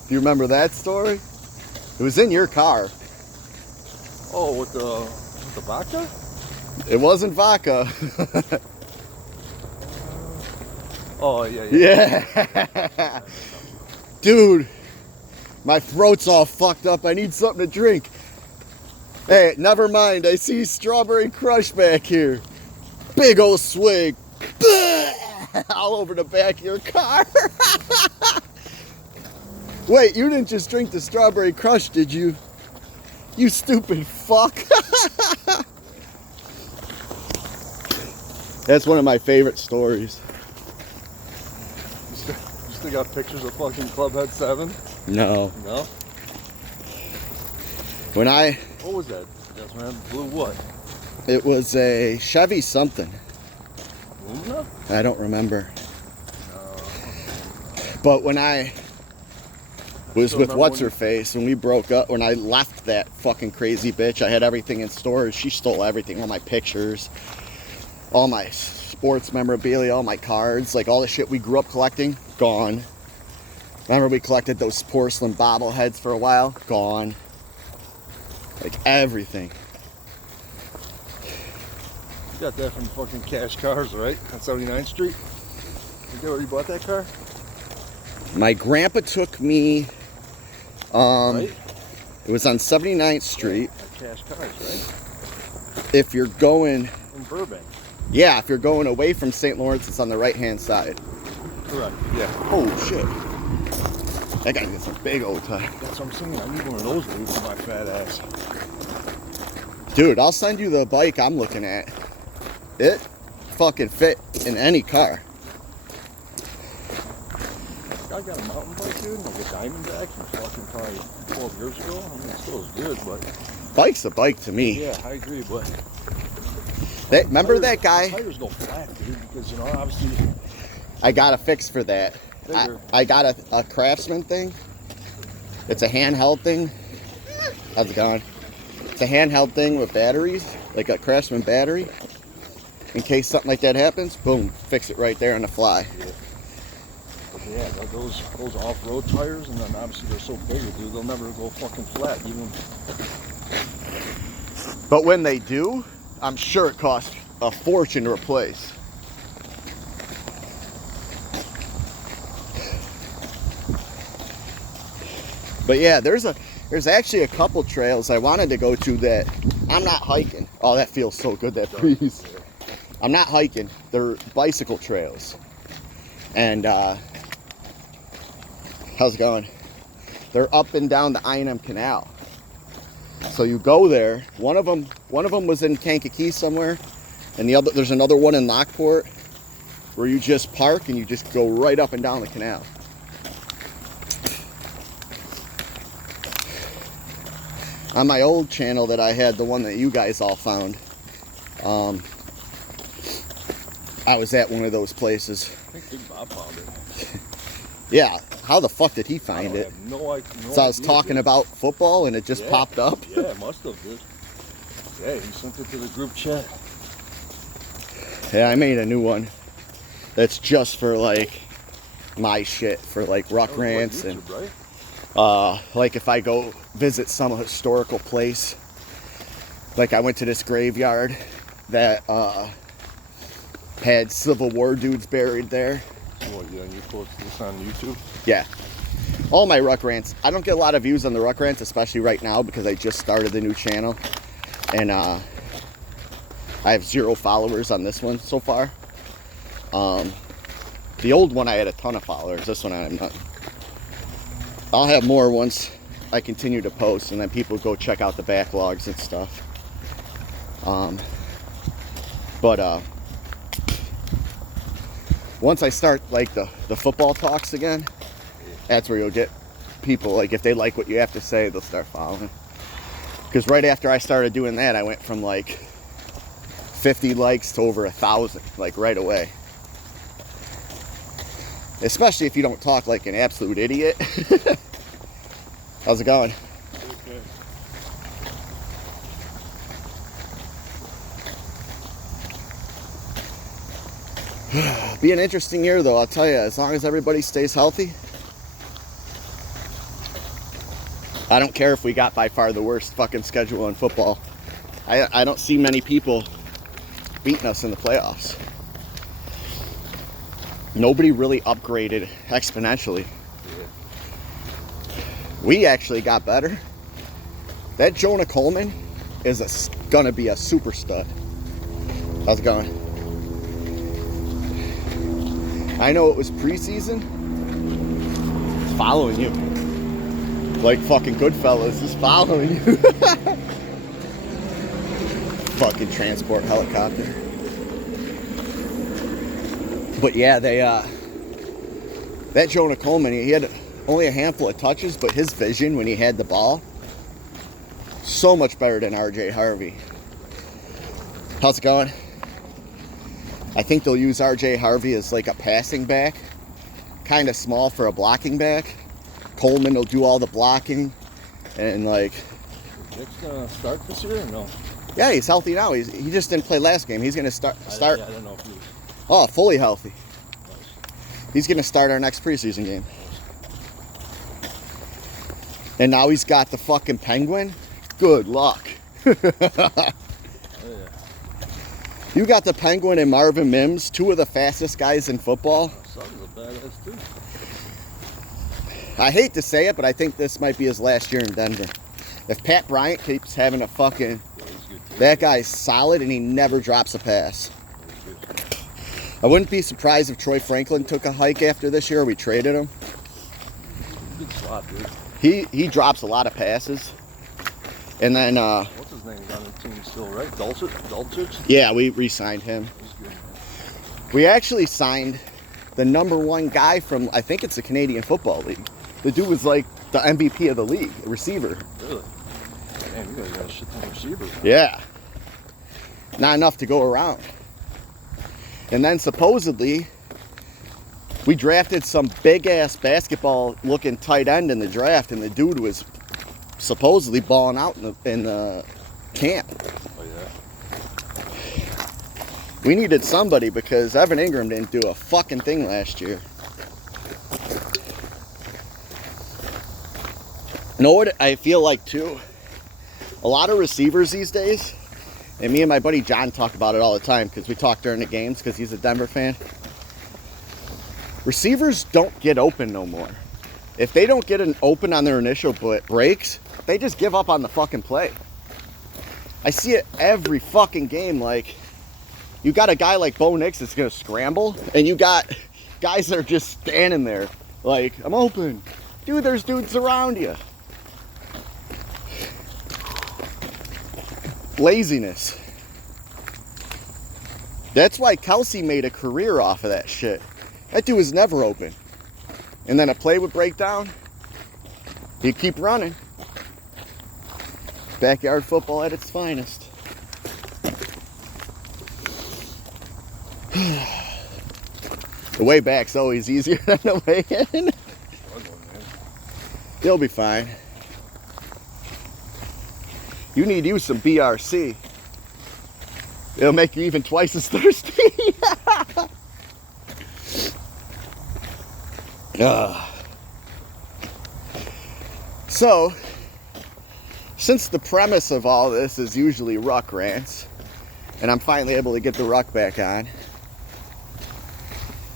Do you remember that story? It was in your car. Oh, with the vodka? It wasn't vodka. Oh, yeah. Yeah. Dude, my throat's all fucked up. I need something to drink. Hey, never mind. I see strawberry crush back here. Big old swig. All over the back of your car. Wait, you didn't just drink the strawberry crush, did you? You stupid fuck. That's one of my favorite stories. You still got pictures of fucking Clubhead 7? No. No? What was that? That's man, blue what? It was a Chevy something. Luna? I don't remember. But when I was with what's-her-face, when we broke up, when I left that fucking crazy bitch, I had everything in storage. She stole everything, all my pictures, all my sports memorabilia, all my cards, like all the shit we grew up collecting, gone. Remember we collected those porcelain bobbleheads for a while? Gone. Like everything. You got that from fucking Cash Cars, right? On 79th Street? You know where you bought that car? My grandpa took me, Right? It was on 79th Street. Yeah, Cash Cars, right? If you're going, In Burbank. yeah, if you're going away from St. Lawrence, it's on the right-hand side. Correct, yeah. Oh, shit. That guy gets a big old tire. That's what I'm saying. I need one of those dudes for my fat ass. Dude, I'll send you the bike I'm looking at. It fucking fit in any car. I got a mountain bike, dude, like a Diamondback from fucking probably 12 years ago. I mean, it still is good, but... Bike's a bike to me. Yeah, I agree, but... Remember that guy? Tires go flat, dude, because, you know, obviously... I got a fix for that. I got a Craftsman thing. It's a handheld thing. How's it going? It's a handheld thing with batteries, like a Craftsman battery. In case something like that happens, boom, fix it right there on the fly. Yeah. But yeah, those off-road tires, and then obviously they're so big, dude, they'll never go fucking flat, even... But when they do, I'm sure it costs a fortune to replace. But yeah, there's actually a couple trails I wanted to go to that I'm not hiking. Oh, that feels so good, that breeze. I'm not hiking. They're bicycle trails. And how's it going? They're up and down the I&M Canal. So you go there. One of them was in Kankakee somewhere, and there's another one in Lockport where you just park and you just go right up and down the canal. On my old channel that I had, the one that you guys all found, I was at one of those places. I think Big Bob found it. Yeah, how the fuck did he find it? I have no idea. So I was talking about football and it just popped up? Yeah, it must have, dude. Yeah, he sent it to the group chat. Yeah, I made a new one that's just for like my shit, for like Ruck, Rants, YouTube, and right? Like if I go visit some historical place, like I went to this graveyard that had Civil War dudes buried there. What, yeah, you post this on YouTube? Yeah. All my Ruck Rants. I don't get a lot of views on the Ruck Rants, especially right now because I just started the new channel. And I have 0 followers on this one so far. The old one I had a ton of followers. This one I have none. I'll have more once I continue to post, and then people go check out the backlogs and stuff. Once I start like the football talks again, that's where you'll get people, like if they like what you have to say, they'll start following. Because right after I started doing that, I went from like 50 likes to over 1,000, like right away. Especially if you don't talk like an absolute idiot. How's it going? Okay. Be an interesting year though, I'll tell you, as long as everybody stays healthy. I don't care if we got by far the worst fucking schedule in football. I don't see many people beating us in the playoffs. Nobody really upgraded exponentially. We actually got better. That Jonah Coleman is gonna be a super stud. How's it going? I know it was preseason. It's following you. Like fucking Goodfellas is following you. Fucking transport helicopter. But yeah, that Jonah Coleman, he had only a handful of touches, but his vision when he had the ball, so much better than RJ Harvey. How's it going? I think they'll use RJ Harvey as like a passing back, kind of small for a blocking back. Coleman will do all the blocking, and like. Nick's gonna start this year or no? Yeah, he's healthy now. He just didn't play last game. He's gonna start. I don't know if he's. Oh, fully healthy. Nice. He's gonna start our next preseason game. And now he's got the fucking Penguin. Good luck. Oh, yeah. You got the Penguin and Marvin Mims, 2 of the fastest guys in football. Son's a badass too. I hate to say it, but I think this might be his last year in Denver. If Pat Bryant keeps having a fucking... Yeah, he's good too. That guy's solid and he never drops a pass. I wouldn't be surprised if Troy Franklin took a hike after this year or we traded him. Good slot, dude. He drops a lot of passes. And then... What's his name? He's on the team still, right? Dulcich? Yeah, we re-signed him. He's good, man. We actually signed the #1 guy from, I think it's the Canadian Football League. The dude was like the MVP of the league, a receiver. Really? Damn, you guys got a shit ton of receivers, man. Yeah. Not enough to go around. And then supposedly, we drafted some big-ass basketball-looking tight end in the draft, and the dude was supposedly balling out in the camp. Oh, yeah. We needed somebody because Evan Ingram didn't do a fucking thing last year. You know what I feel like too? A lot of receivers these days, and me and my buddy John talk about it all the time because we talk during the games because he's a Denver fan. Receivers don't get open no more. If they don't get an open on their initial breaks, they just give up on the fucking play. I see it every fucking game. Like, you got a guy like Bo Nix that's gonna scramble, and you got guys that are just standing there like, I'm open. Dude, there's dudes around you. Laziness. That's why Kelsey made a career off of that shit. That dude was never open. And then a play would break down, he'd keep running. Backyard football at its finest. The way back's always easier than the way in. He'll be fine. You need you some BRC. It'll make you even twice as thirsty. So, since the premise of all this is usually Ruck rants, and I'm finally able to get the Ruck back on,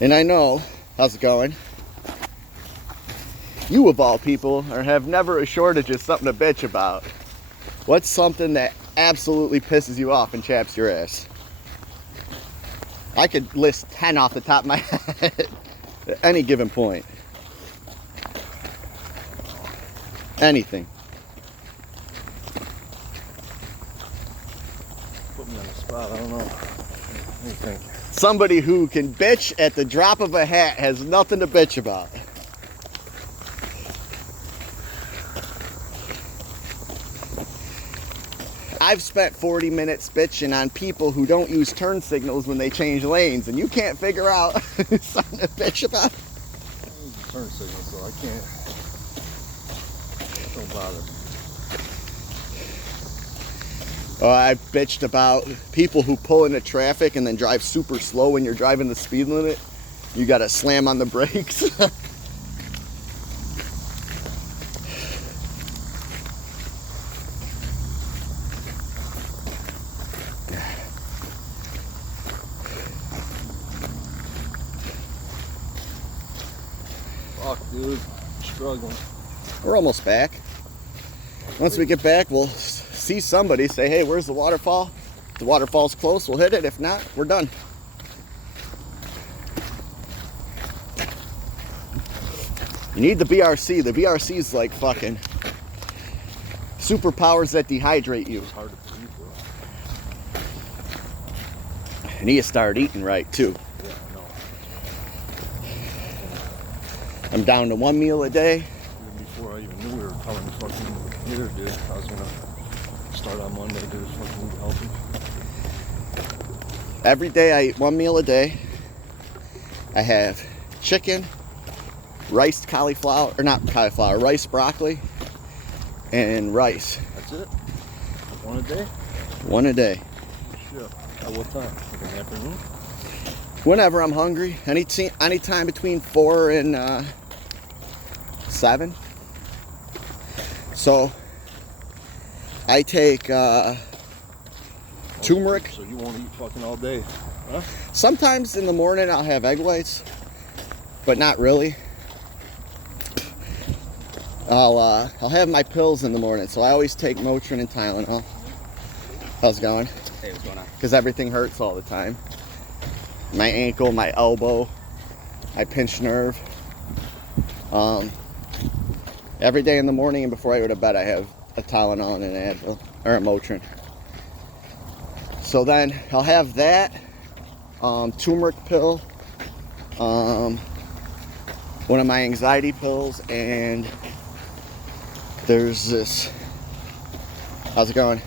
and I know, how's it going? You of all people have never a shortage of something to bitch about. What's something that absolutely pisses you off and chaps your ass? I could list 10 off the top of my head at any given point. Anything. Put me on the spot, I don't know. What do you think? Somebody who can bitch at the drop of a hat has nothing to bitch about. I've spent 40 minutes bitching on people who don't use turn signals when they change lanes, and you can't figure out something to bitch about. I use the turn signal, so I can't. Don't bother. Oh, I've bitched about people who pull into traffic and then drive super slow when you're driving the speed limit. You gotta slam on the brakes. Fuck, dude. I'm struggling. We're almost back. Once we get back, we'll see somebody, say, hey, where's the waterfall? If the waterfall's close, we'll hit it. If not, we're done. You need the BRC. The BRC is like fucking superpowers that dehydrate you. It's hard to breathe, bro. And you start eating right, too. Yeah, I know. I'm down to 1 meal a day. Even before I even knew we were coming fucking here, dude, I was gonna start on Monday, dude, fucking healthy. Every day I eat 1 meal a day. I have chicken, rice cauliflower, or not cauliflower, rice broccoli, and rice. That's it? One a day? One a day. Shit. At what time? Like in the afternoon? Whenever I'm hungry. Anytime between 4 and 7. So I take turmeric. So you won't eat fucking all day, huh? Sometimes in the morning I'll have egg whites, but not really. I'll have my pills in the morning, so I always take Motrin and Tylenol. How's it going? Hey, what's going on? Because everything hurts all the time. My ankle, my elbow, my pinched nerve. Every day in the morning and before I go to bed, I have a Tylenol and an Advil, or a Motrin. So then I'll have that, turmeric pill, one of my anxiety pills, and there's this, how's it going?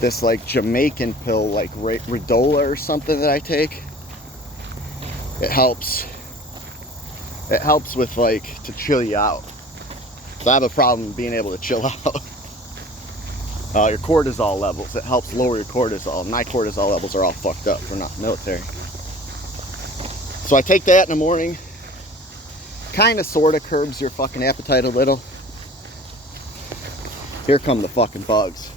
This like Jamaican pill, like Ridola or something that I take. It helps with like to chill you out. So I have a problem being able to chill out. Your cortisol levels, it helps lower your cortisol. My cortisol levels are all fucked up. We're not military. So I take that in the morning. Kind of sort of curbs your fucking appetite a little. Here come the fucking bugs.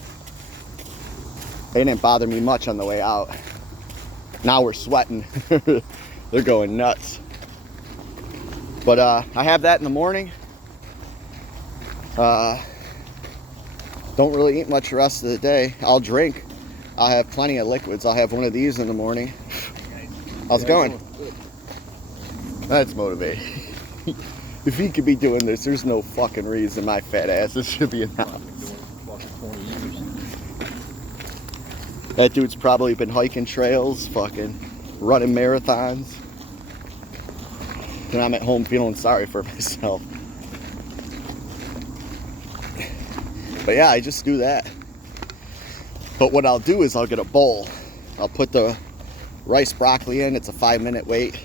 They didn't bother me much on the way out. Now we're sweating. They're going nuts. But I have that in the morning. Don't really eat much the rest of the day. I'll drink. I'll have plenty of liquids. I'll have one of these in the morning. How's it going? That's motivating. If he could be doing this, there's no fucking reason my fat ass should be in the house. That dude's probably been hiking trails, fucking running marathons. And I'm at home feeling sorry for myself. But yeah, I just do that. But what I'll do is I'll get a bowl. I'll put the rice broccoli in. It's a 5-minute wait.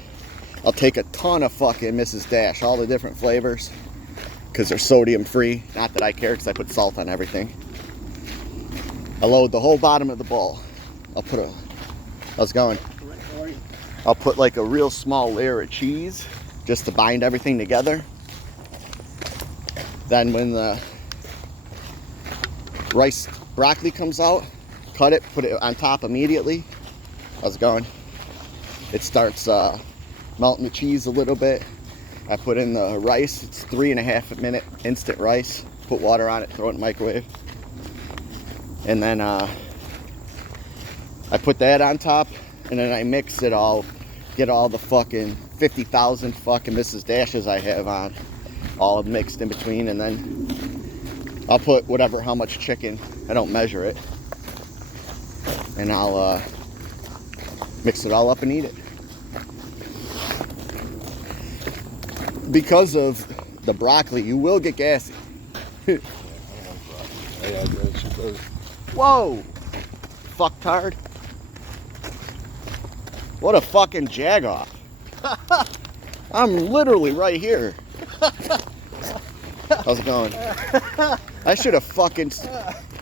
I'll take a ton of fucking Mrs. Dash, all the different flavors, because they're sodium free. Not that I care, because I put salt on everything. I load the whole bottom of the bowl. I'll put a, how's it going? I'll put like a real small layer of cheese just to bind everything together. Then when the rice broccoli comes out, cut it, put it on top immediately. How's it going? It starts melting the cheese a little bit. I put in the rice. It's 3.5 minute instant rice. Put water on it, throw it in the microwave. And then I put that on top, and then I mix it all, get all the fucking 50,000 fucking Mrs. Dashes I have on, all mixed in between, and then I'll put how much chicken. I don't measure it. And I'll mix it all up and eat it. Because of the broccoli, you will get gassy. Whoa! Fucktard. What a fucking jagoff. I'm literally right here. How's it going? I should have fucking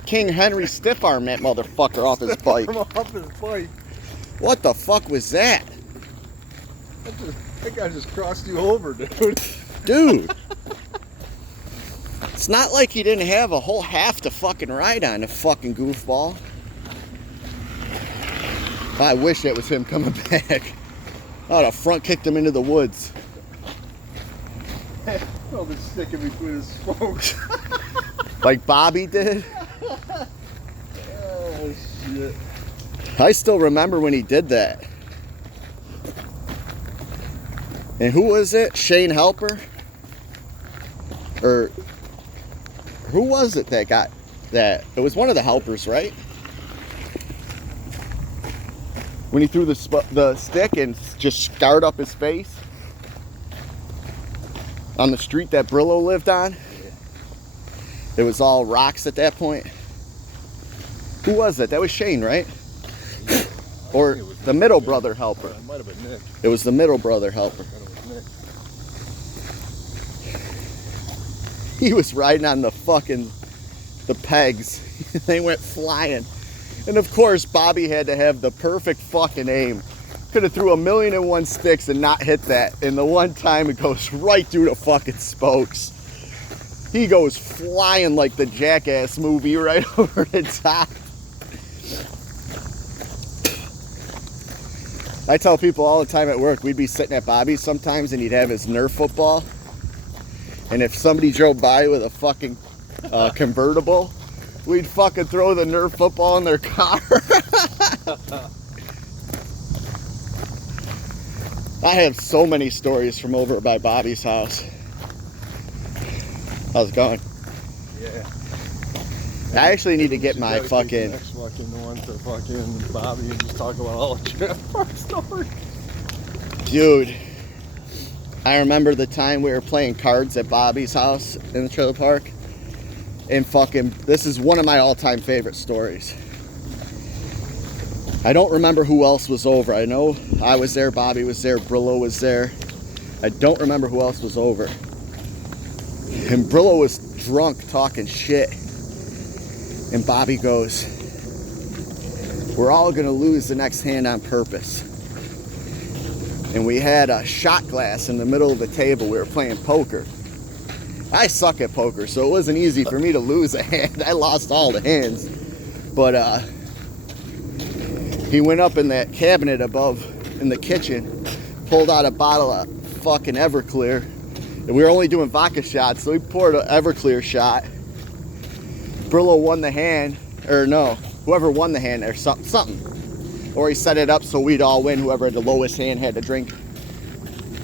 King Henry stiff arm that motherfucker off his bike. Off his bike. What the fuck was that? That guy just crossed you over, dude. Dude. It's not like he didn't have a whole half to fucking ride on, a fucking goofball. I wish it was him coming back. I would have front kicked him into the woods. Throw the stick in between his spokes. Like Bobby did. Oh, shit. I still remember when he did that. And who was it? Shane Helper? Or who was it that got that? It was one of the helpers, right? When he threw the stick and just scarred up his face on the street that Brillo lived on. It was all rocks at that point. Who was it? That was Shane, right? Or the middle brother helper. It might have been Nick. It was the middle brother helper. He was riding on the pegs. They went flying. And of course, Bobby had to have the perfect fucking aim. Could have threw 1,000,001 sticks and not hit that. And the one time it goes right through the fucking spokes. He goes flying like the Jackass movie right over the top. I tell people all the time at work, we'd be sitting at Bobby's sometimes and he'd have his Nerf football. And if somebody drove by with a fucking convertible, we'd fucking throw the Nerf football in their car. I have so many stories from over by Bobby's house. How's it going? Yeah. I actually need to get my fucking... Next fucking one to fucking Bobby and just talk about all the trailer park stories. Dude, I remember the time we were playing cards at Bobby's house in the trailer park. And fucking, this is one of my all-time favorite stories. I don't remember who else was over. I know I was there, Bobby was there, Brillo was there. I don't remember who else was over. And Brillo was drunk talking shit. And Bobby goes, "We're all gonna lose the next hand on purpose." And we had a shot glass in the middle of the table. We were playing poker. I suck at poker, so it wasn't easy for me to lose a hand. I lost all the hands. But he went up in that cabinet above in the kitchen, pulled out a bottle of fucking Everclear. And we were only doing vodka shots, so he poured an Everclear shot. Brillo won the hand, or no, whoever won the hand or something. Or he set it up so we'd all win, whoever had the lowest hand had to drink.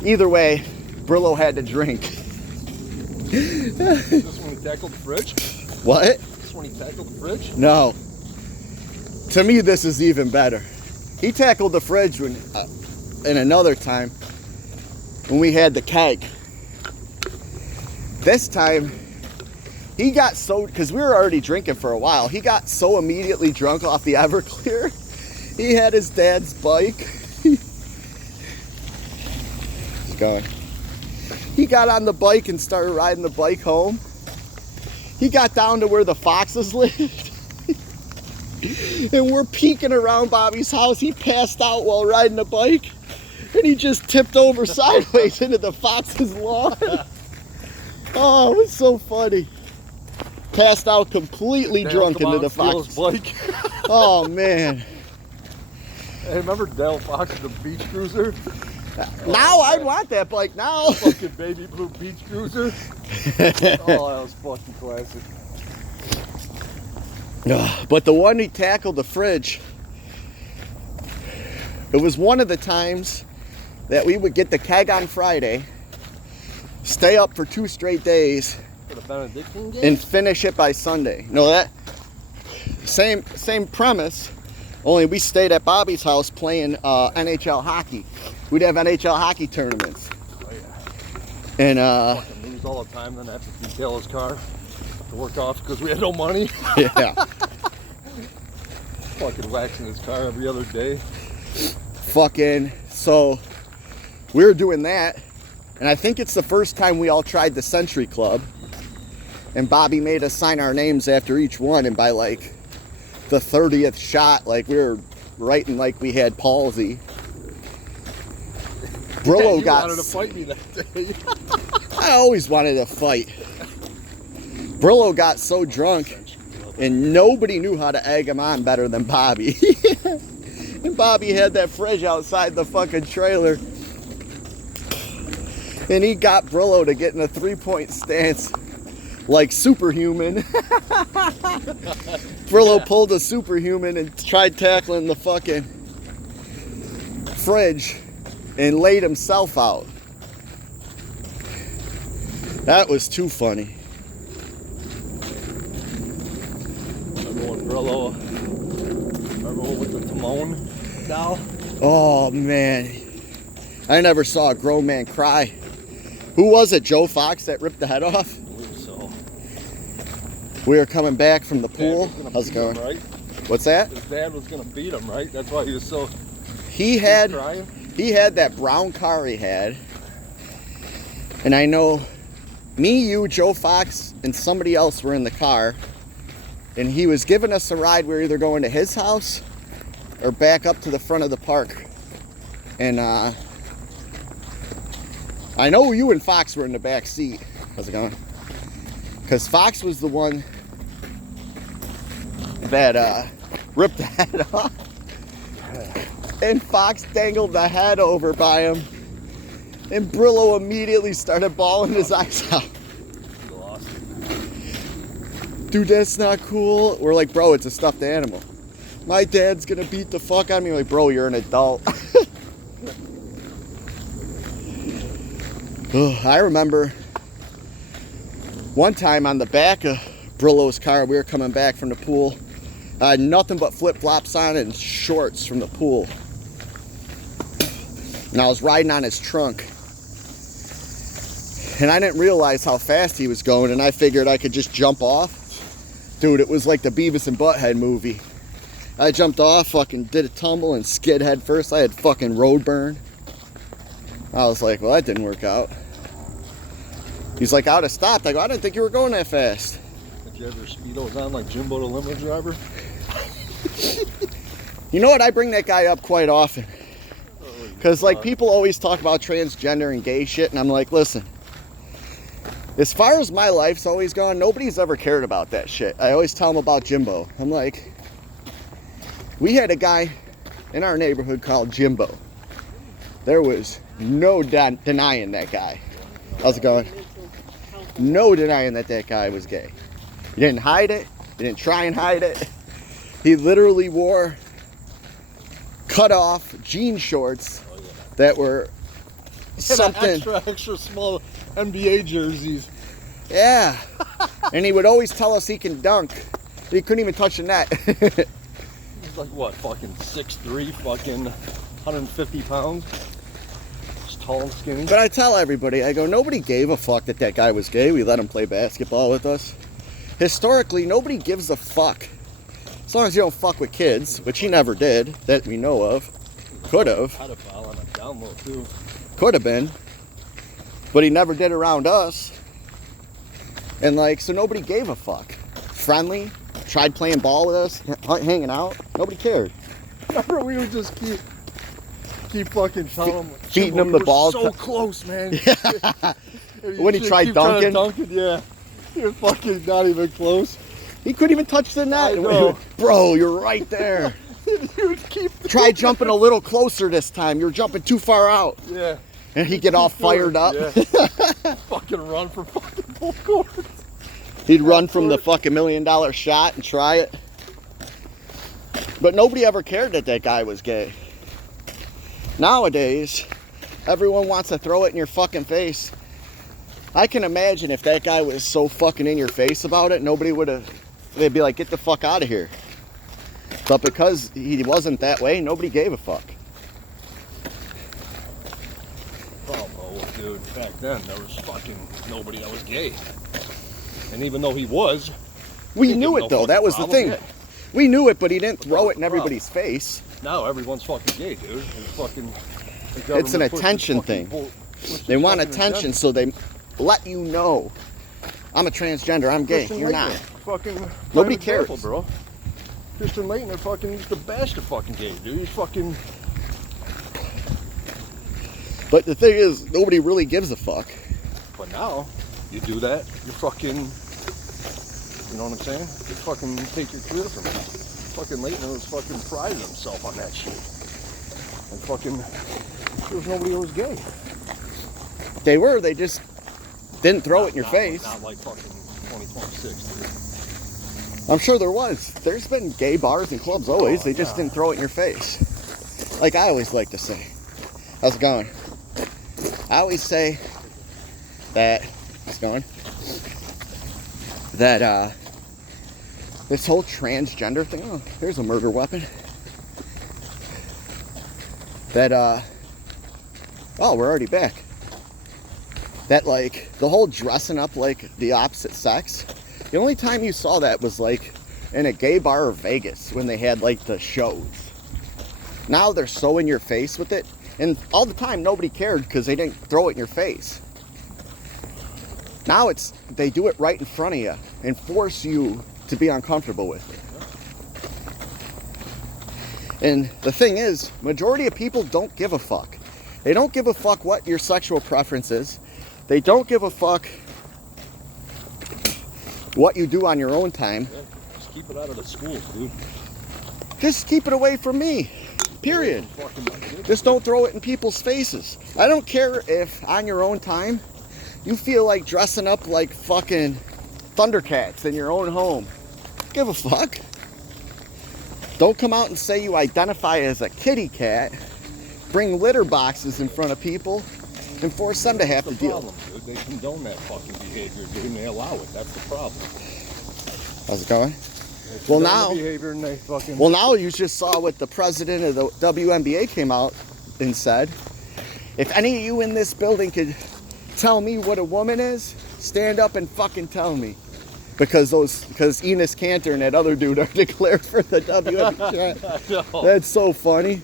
Either way, Brillo had to drink. Is this when he tackled the fridge? What? Is this when he tackled the fridge? No. To me, this is even better. He tackled the fridge when, in another time, when we had the keg. This time, he got so, because we were already drinking for a while, he got so immediately drunk off the Everclear. He had his dad's bike. He's going. He got on the bike and started riding the bike home. He got down to where the foxes lived. And we're peeking around Bobby's house. He passed out while riding the bike. And he just tipped over sideways into the fox's lawn. Oh, it was so funny. Passed out completely drunk into the Fox. Bike. Oh, man. Hey, remember Dale Fox, the beach cruiser? Now I'd want that bike now. Fucking baby blue beach cruiser. Oh, that was fucking classic. But the one he tackled the fridge, it was one of the times that we would get the keg on Friday, stay up for 2 straight days, For the Benedictine game? and finish it by Sunday. No, that same premise, only we stayed at Bobby's house playing NHL hockey. We'd have NHL hockey tournaments. Oh, yeah. And Fucking lose all the time, then have to detail his car to work off because we had no money. yeah. Fucking waxing his car every other day. Fucking, so we were doing that, and I think it's the first time we all tried the Century Club, and Bobby made us sign our names after each one, and by like the 30th shot, like we were writing like we had palsy. Brillo You got. wanted to fight me that day. I always wanted to fight. Brillo got so drunk, and nobody knew how to egg him on better than Bobby. And Bobby had that fridge outside the fucking trailer, and he got Brillo to get in a 3-point stance like superhuman. Brillo pulled a superhuman and tried tackling the fucking fridge and laid himself out. That was too funny. Remember when Brillo, with the Timon doll? Oh man, I never saw a grown man cry. Who was it? Joe Fox that ripped the head off? I believe so. We were coming back from the pool. Dad was gonna How's it beat him, going? right? What's that? His dad was gonna beat him, right? That's why he was so He had crying. that brown car he had, and I know me, you, Joe Fox, and somebody else were in the car, and he was giving us a ride. We were either going to his house or back up to the front of the park, and I know you and Fox were in the back seat. How's it going? Because Fox was the one that ripped the head off, and Fox dangled the head over by him, and Brillo immediately started bawling his eyes out. He lost. Dude, that's not cool. We're like, bro, it's a stuffed animal. My dad's gonna beat the fuck out of me. Like, bro, you're an adult. I remember one time on the back of Brillo's car, we were coming back from the pool. I had nothing but flip-flops on and shorts from the pool. And I was riding on his trunk. And I didn't realize how fast he was going, and I figured I could just jump off. Dude, it was like the Beavis and Butthead movie. I jumped off, fucking did a tumble and skid head first. I had fucking road burn. I was like, well, that didn't work out. He's like, I would have stopped. I go, I didn't think you were going that fast. Did you ever Speedos on like Jimbo the limo driver? You know what? I bring that guy up quite often. Because, like, people always talk about transgender and gay shit, and I'm like, listen. As far as my life's always gone, nobody's ever cared about that shit. I always tell them about Jimbo. I'm like, we had a guy in our neighborhood called Jimbo. There was no denying that guy. How's it going? No denying that that guy was gay. He didn't hide it. He didn't try and hide it. He literally wore cut off jean shorts that were something extra small NBA jerseys. Yeah. And he would always tell us he can dunk. He couldn't even touch the net. He's like what, fucking 6'3", fucking 150 pounds. Just tall and skinny. But I tell everybody, I go, nobody gave a fuck that that guy was gay. We let him play basketball with us. Historically, nobody gives a fuck. As long as you don't fuck with kids, which he never did, that we know of. Could have. Pedophile on a download too. Could have been. But he never did around us. And like, so nobody gave a fuck. Friendly, tried playing ball with us, hanging out. Nobody cared. Remember we would just keep keep fucking telling him, feeding him the ball. So close, man. When he tried dunking. Yeah. You're fucking not even close. He couldn't even touch the net. I know. Bro, you're right there. Try jumping a little closer this time. You're jumping too far out. Yeah. And he'd get all fired up. Yeah. Fucking run for fucking full court. He'd run from the fucking $1 million shot and try it. But nobody ever cared that that guy was gay. Nowadays, everyone wants to throw it in your fucking face. I can imagine if that guy was so fucking in your face about it, nobody would have, they'd be like, get the fuck out of here. But because he wasn't that way, nobody gave a fuck. Oh, dude, back then there was fucking nobody that was gay. And even though he was, we knew it though, that was the thing. We knew it, but he didn't throw it in everybody's face. Now everyone's fucking gay, dude. And fucking, it's an attention thing. They want attention, so they let you know. I'm a transgender, I'm gay, you're not. Fucking nobody cares. Example, bro. Christian Leighton fucking used to bash the fucking gay, dude. He's fucking. But the thing is, nobody really gives a fuck. But now, you do that, you're fucking. You know what I'm saying? You fucking take your career from him. Fucking Leighton was fucking priding himself on that shit. And fucking, there was nobody who was gay. They were, they just didn't throw it in your face. Not like fucking 2026, dude. I'm sure there was. There's been gay bars and clubs always. They just didn't throw it in your face. Like I always like to say. How's it going? I always say that, how's it going? That, this whole transgender thing, oh, there's a murder weapon. That, oh, we're already back. That, like, the whole dressing up like the opposite sex, the only time you saw that was, like, in a gay bar or Vegas when they had, like, the shows. Now they're so in your face with it, and all the time nobody cared because they didn't throw it in your face. Now it's, they do it right in front of you and force you to be uncomfortable with it. And the thing is, majority of people don't give a fuck. They don't give a fuck what your sexual preference is. They don't give a fuck what you do on your own time. Yeah, just keep it out of the schools, dude. Just keep it away from me. Period. Just don't throw it in people's faces. I don't care if on your own time you feel like dressing up like fucking Thundercats in your own home. Give a fuck. Don't come out and say you identify as a kitty cat, bring litter boxes in front of people, and force them to have to deal. Dude. They condone that fucking behavior, dude, and they allow it. That's the problem. How's it going? Well now, well now you just saw what the president of the WNBA came out and said. If any of you in this building could tell me what a woman is, stand up and fucking tell me. Because Enos Cantor and that other dude are declared for the WNBA. That's so funny.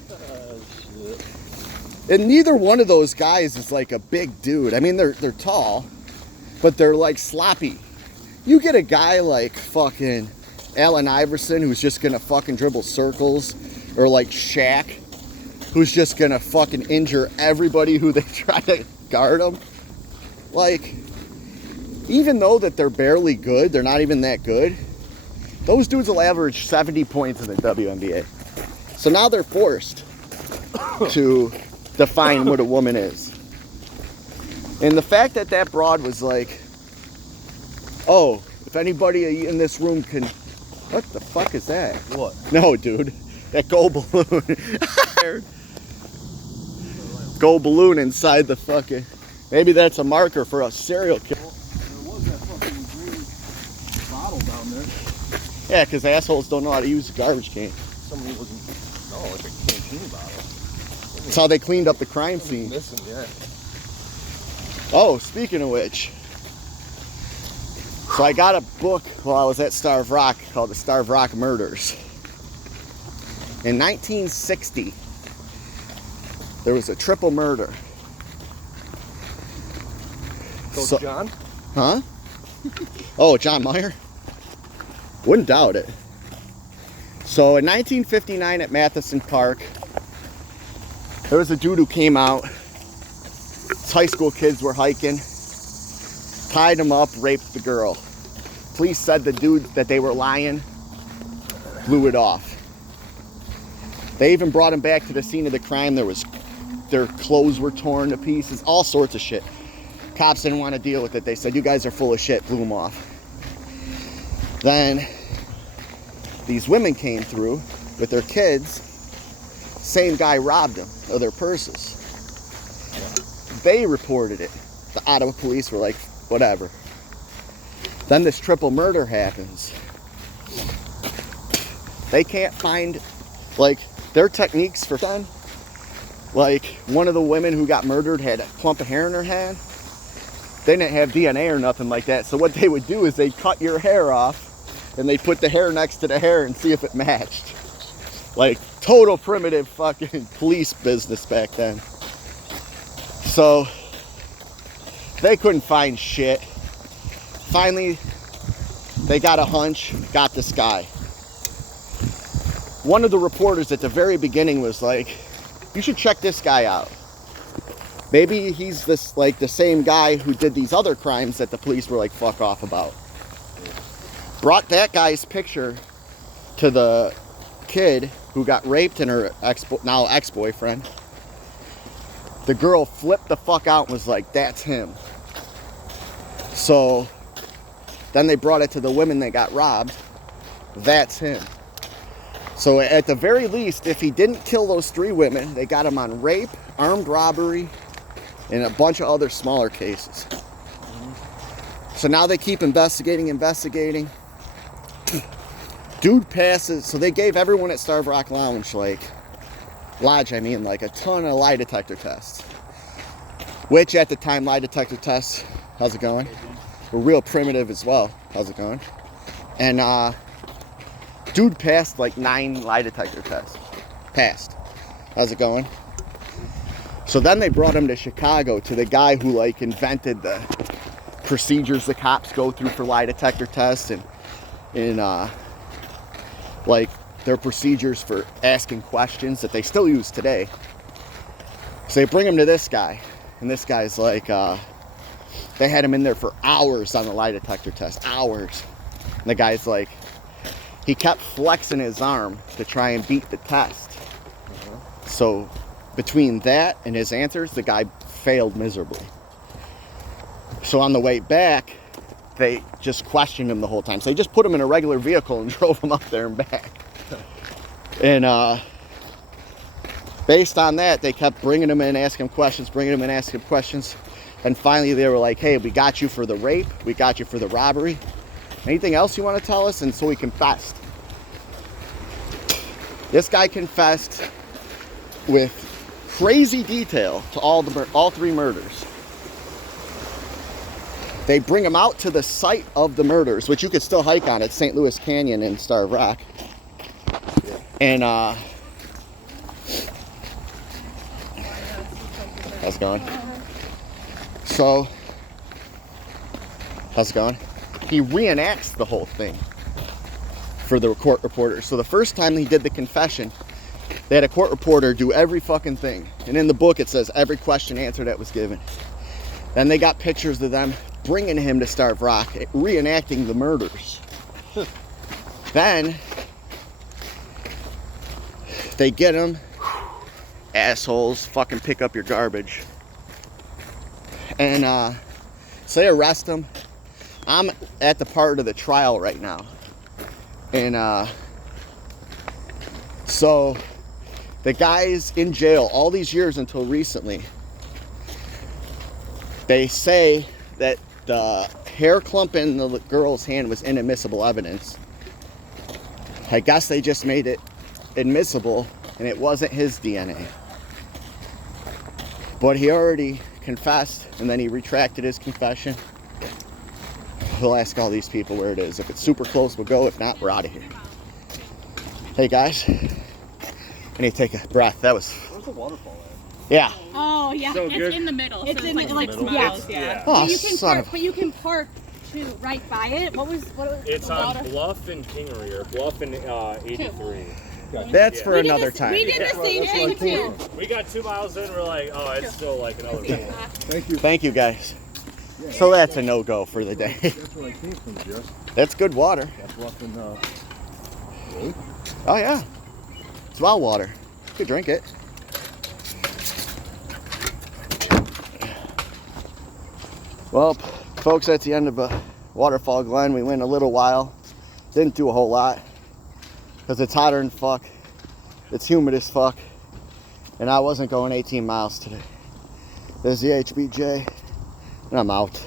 And neither one of those guys is like a big dude. I mean, they're tall, but they're like sloppy. You get a guy like fucking Allen Iverson who's just gonna fucking dribble circles, or like Shaq who's just gonna fucking injure everybody who they try to guard him. Like, even though that they're barely good, they're not even that good, those dudes will average 70 points in the WNBA. So now they're forced to define what a woman is. And the fact that that broad was like, oh, if anybody in this room can, what the fuck is that? What? No, dude, that gold balloon. Gold balloon inside the fucking, maybe that's a marker for a serial killer. There was that fucking green bottle down there. Yeah, because assholes don't know how to use a garbage can. Somebody wasn't, no, like a canteen bottle. That's how they cleaned up the crime scene. Missing, yeah. Oh, speaking of which, so I got a book while I was at Starved Rock called The Starved Rock Murders. In 1960, there was a triple murder. So John? Huh? Oh, John Meyer? Wouldn't doubt it. So in 1959 at Matheson Park, There was a dude who came out. High school kids were hiking, tied him up, raped the girl. Police said the dude that they were lying blew it off. They even brought him back to the scene of the crime. Their clothes were torn to pieces, all sorts of shit. Cops didn't want to deal with it. They said, you guys are full of shit, blew him off. Then these women came through with their kids. Same guy robbed them of their purses. They reported it. The Ottawa police were like, whatever. Then this triple murder happens. They can't find, like, their techniques for fun. Like, one of the women who got murdered had a clump of hair in her head. They didn't have DNA or nothing like that. So what they would do is they'd cut your hair off and they'd put the hair next to the hair and see if it matched. Like, total primitive fucking police business back then. So they couldn't find shit. Finally, they got a hunch, got this guy. One of the reporters at the very beginning was like, you should check this guy out. Maybe he's this, like, the same guy who did these other crimes that the police were like, fuck off about. Brought that guy's picture to the kid who got raped and her now ex-boyfriend. The girl flipped the fuck out and was like, that's him. So then they brought it to the women that got robbed. That's him. So at the very least, if he didn't kill those 3 women, they got him on rape, armed robbery, and a bunch of other smaller cases. So now they keep investigating. Dude passes, so they gave everyone at Starve Rock Lodge, like a ton of lie detector tests. Which at the time, lie detector tests, how's it going? Were real primitive as well. How's it going? And dude passed like 9 lie detector tests. Passed. How's it going? So then they brought him to Chicago to the guy who like invented the procedures the cops go through for lie detector tests and like their procedures for asking questions that they still use today. So they bring him to this guy, and this guy's like, they had him in there for hours on the lie detector test, hours. And the guy's like, he kept flexing his arm to try and beat the test. So between that and his answers, the guy failed miserably. So on the way back, they just questioned him the whole time. So they just put him in a regular vehicle and drove him up there and back. And based on that, they kept bringing him in, asking him questions, And finally they were like, hey, we got you for the rape. We got you for the robbery. Anything else you want to tell us? And so he confessed. This guy confessed with crazy detail to all 3 murders. They bring him out to the site of the murders, which you could still hike on at St. Louis Canyon in Starve Rock. And how's it going? So how's it going? He reenacts the whole thing for the court reporter. So the first time he did the confession, they had a court reporter do every fucking thing. And in the book it says every question answer that was given. Then they got pictures of them bringing him to Starve Rock, reenacting the murders. Then they get him, assholes, fucking pick up your garbage. And so they arrest him. I'm at the part of the trial right now. And so the guy's in jail all these years until recently. They say that the hair clump in the girl's hand was inadmissible evidence. I guess they just made it admissible, and it wasn't his DNA. But he already confessed, and then he retracted his confession. We'll ask all these people where it is. If it's super close, we'll go. If not, we're out of here. Hey guys, I need to take a breath. That was... Where's the waterfall at? Yeah. Oh yeah, So it's good. in the middle. It's so in it's the like middle. 6 miles. It's- Yeah. yeah. Oh, But you can son park. of... But you can park to right by it. What was It's the on water? Bluff and Kingery, or Bluff and 83. That's for We did another the- time. We did the same That's where I thing came too. from. We got 2 miles in, we're like, oh, it's still like another pool. Thank you. Thank you guys. So that's a no-go for the day. That's where I came from, Jess. That's good water. That's up in lake. Oh yeah. It's well water. You could drink it. Well, folks, that's the end of Waterfall Glen. We went a little while. Didn't do a whole lot. Because it's hotter than fuck. It's humid as fuck. And I wasn't going 18 miles today. There's the HBJ. And I'm out.